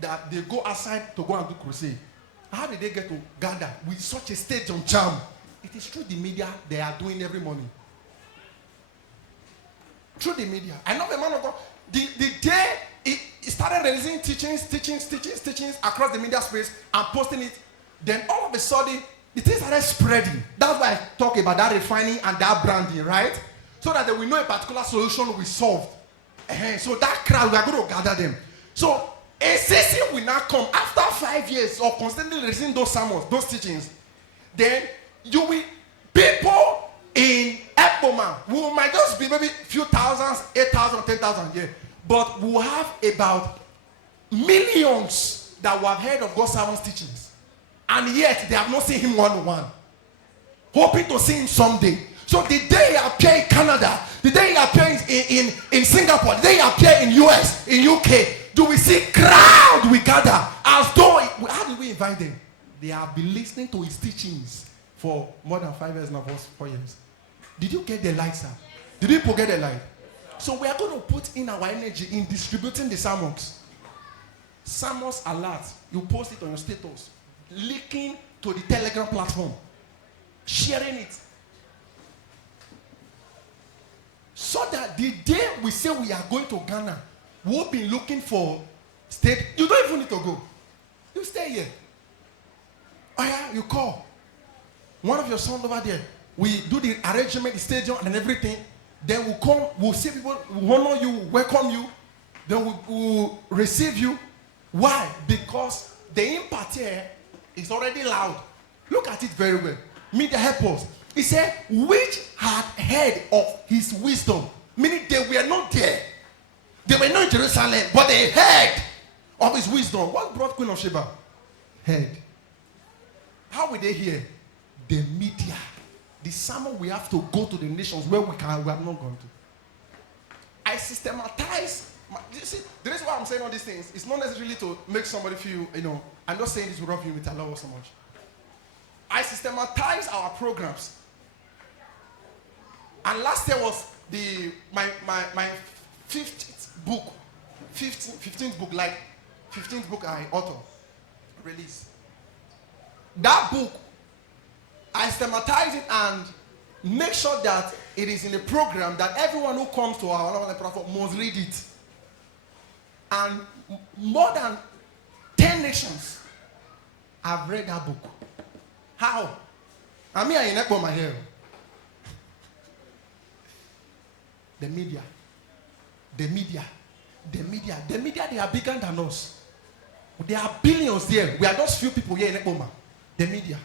that they go outside to go and do crusade. How did they get to gather with such a stage on charm? It is through the media they are doing every morning. Through the media. I know the man of God, the day he started releasing teachings across the media space and posting it, then all of a sudden, the things started spreading. That's why I talk about that refining and that branding, right? So that they will know a particular solution we solved. So that crowd, we are going to gather them. So a season will now come after 5 years of constantly releasing those sermons, those teachings. Then you will, people in Epoma, who might just be maybe few thousands, 8,000, 10,000, yeah. But we will have about millions that will have heard of God's servant's teachings. And yet they have not seen him one-on-one. Hoping to see him someday. So the day he appears in Canada, the day he appears in in Singapore, they appear in US, in UK. Do we see crowd we gather as though, how did we invite them? They have been listening to his teachings for more than 5 years now, 4 years. Did you get the light, sir? Did you forget the light? So we are going to put in our energy in distributing the sermons. Sermons alert. You post it on your status. Linking to the Telegram platform. Sharing it. So that the day we say we are going to Ghana, we'll be looking for state. You don't even need to go. You stay here. Oh yeah, you call. One of your sons over there. We do the arrangement, the stadium and everything. Then we'll come, we'll see people, we'll honor you, welcome you. Then we'll receive you. Why? Because the impact here is already loud. Look at it very well. Media help us. He said, which had heard of his wisdom. Meaning they were not there. They were not in Jerusalem, but they heard of his wisdom. What brought Queen of Sheba? Heard. How will they hear? The media. The sermon we have to go to the nations where we have not gone to. I systematize. You see, the reason why I'm saying all these things is not necessarily to make somebody feel, I'm not saying this will rub you with Allah so much. I systematize our programs. And last year was my 15th book. 15th book, like 15th book I author release. That book, I systematize it and make sure that it is in a program that everyone who comes to our online platform must read it. And more than 10 nations have read that book. How? I mean, I ain't my hair. The media, they are bigger than us. There are billions there. We are just few people here in Ekboma. The media.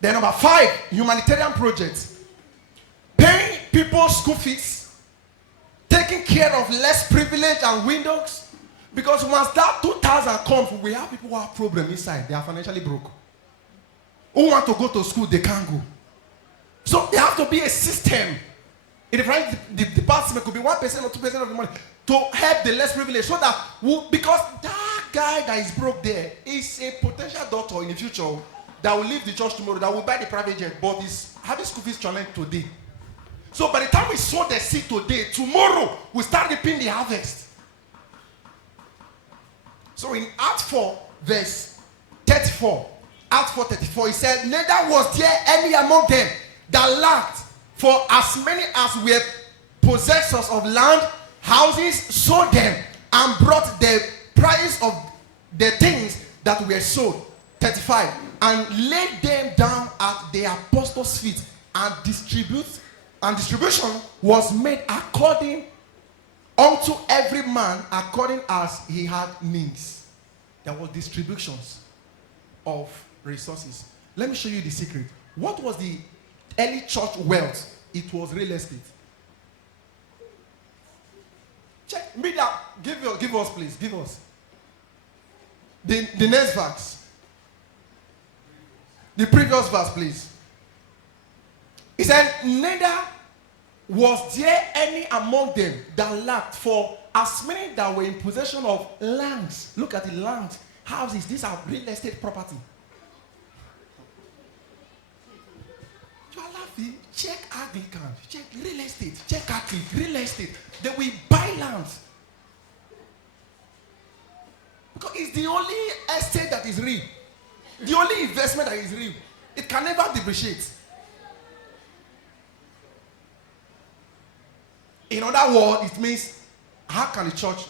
Then number 5, humanitarian projects. Paying people school fees. Taking care of less privileged and widows. Because once that 2,000 comes, we have people who have problems inside. They are financially broke. Who want to go to school, they can't go. So there have to be a system. In the department could be 1% or 2% of the money to help the less privileged. So that, because that guy that is broke there is a potential doctor in the future that will leave the church tomorrow, that will buy the private jet, but is having school fees challenge today. So by the time we sow the seed today, tomorrow we start reaping the harvest. So in Acts 4, verse 34, Acts 4:34, he said, neither was there any among them that lacked, for as many as were possessors of land, houses, sold them, and brought the price of the things that were sold. 35, and laid them down at the apostles' feet, and distribution was made according unto every man according as he had means. There was distributions of resources. Let me show you the secret. What was the early church wealth? It was real estate. Check me that. Give us, please. Give us. The next verse. The previous verse, please. He said, neither was there any among them that lacked, for as many that were in possession of lands. Look at the lands, houses. These are real estate property. You are laughing. Check Anglican. Check real estate. Check Catholic. Real estate. They will buy lands. Because it's the only estate that is real. The only investment that is real. It can never depreciate. In other words, it means, how can the church,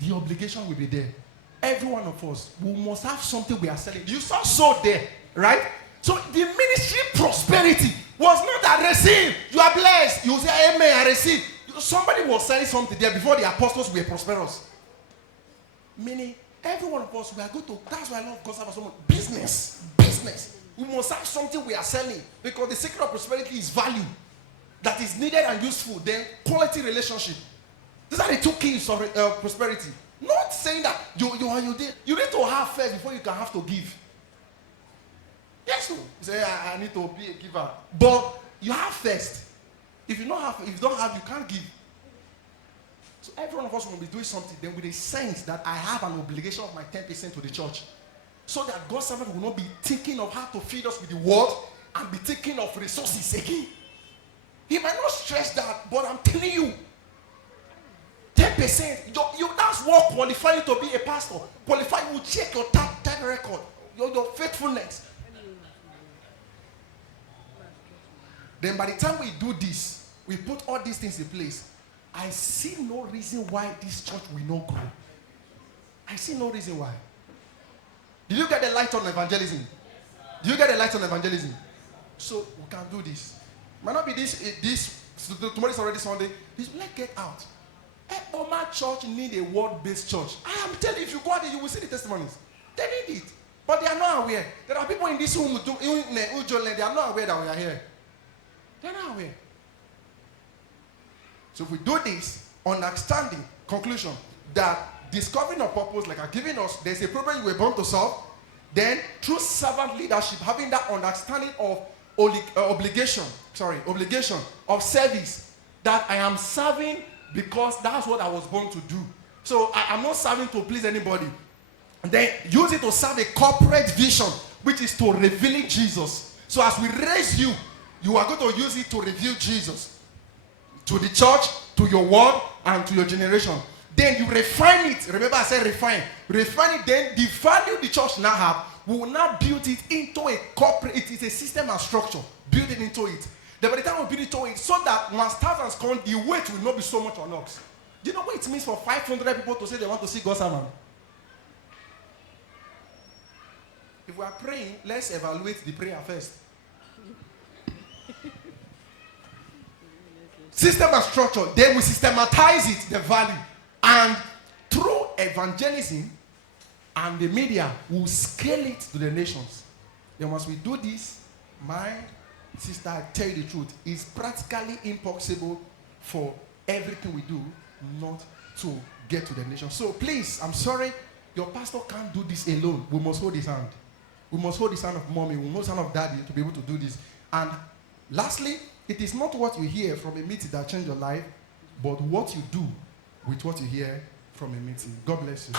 the obligation will be there. Every one of us, we must have something we are selling. You saw sold there, right? So the ministry prosperity was not that receive. You are blessed. You say, amen, I receive. Somebody was selling something there before the apostles were prosperous. Meaning, every one of us, we are going to, that's why I love God for someone. Business. We must have something we are selling. Because the secret of prosperity is value that is needed and useful. Then quality relationship. These are the 2 keys of prosperity. Not saying that you need to have first before you can have to give. Yes, you say, I need to be a giver. But you have first. If you don't have, you can't give. So every one of us will be doing something, then with a sense that I have an obligation of my 10% to the church. So that God's servant will not be thinking of how to feed us with the word and be thinking of resources again. He might not stress that, but I'm telling you, 10%, that's what qualifies you to be a pastor. Qualify you, check your tag record, your faithfulness. Then by the time we do this, we put all these things in place, I see no reason why this church will not grow. I see no reason why. Did you get the light on evangelism? Do you get the light on evangelism? So we can do this. Might not be this tomorrow is already Sunday. Let's get out. Oma Church need a word-based church. I am telling you, if you go out there, you will see the testimonies. They need it. But they are not aware. There are people in this room who they are not aware that we are here. They are not aware. So if we do this, understanding, conclusion, that discovering a purpose, like I'm giving us, there's a problem you were born to solve, then through servant leadership, having that understanding of obligation of service, that I am serving because that's what I was born to do. So I'm not serving to please anybody. And then use it to serve a corporate vision, which is to revealing Jesus. So as we raise you, you are going to use it to reveal Jesus to the church, to your world, and to your generation. Then you refine it. Remember I said refine. Refine it, then the value the church now have, we will now build it into a corporate, it is a system and structure. Build it into it. Then by the time we build it into it, so that once thousands come, the weight will not be so much on us. Do you know what it means for 500 people to say they want to see God's servant? If we are praying, let's evaluate the prayer first. System and structure, then we systematize it, the value. And through evangelism and the media, we'll scale it to the nations. Then once we do this, my sister, I tell you the truth, it's practically impossible for everything we do not to get to the nation. So please, I'm sorry, your pastor can't do this alone. We must hold his hand. We must hold the hand of mommy, we must hold the hand of daddy to be able to do this. And lastly, it is not what you hear from a meeting that changes your life, but what you do with what you hear from a meeting. God bless you.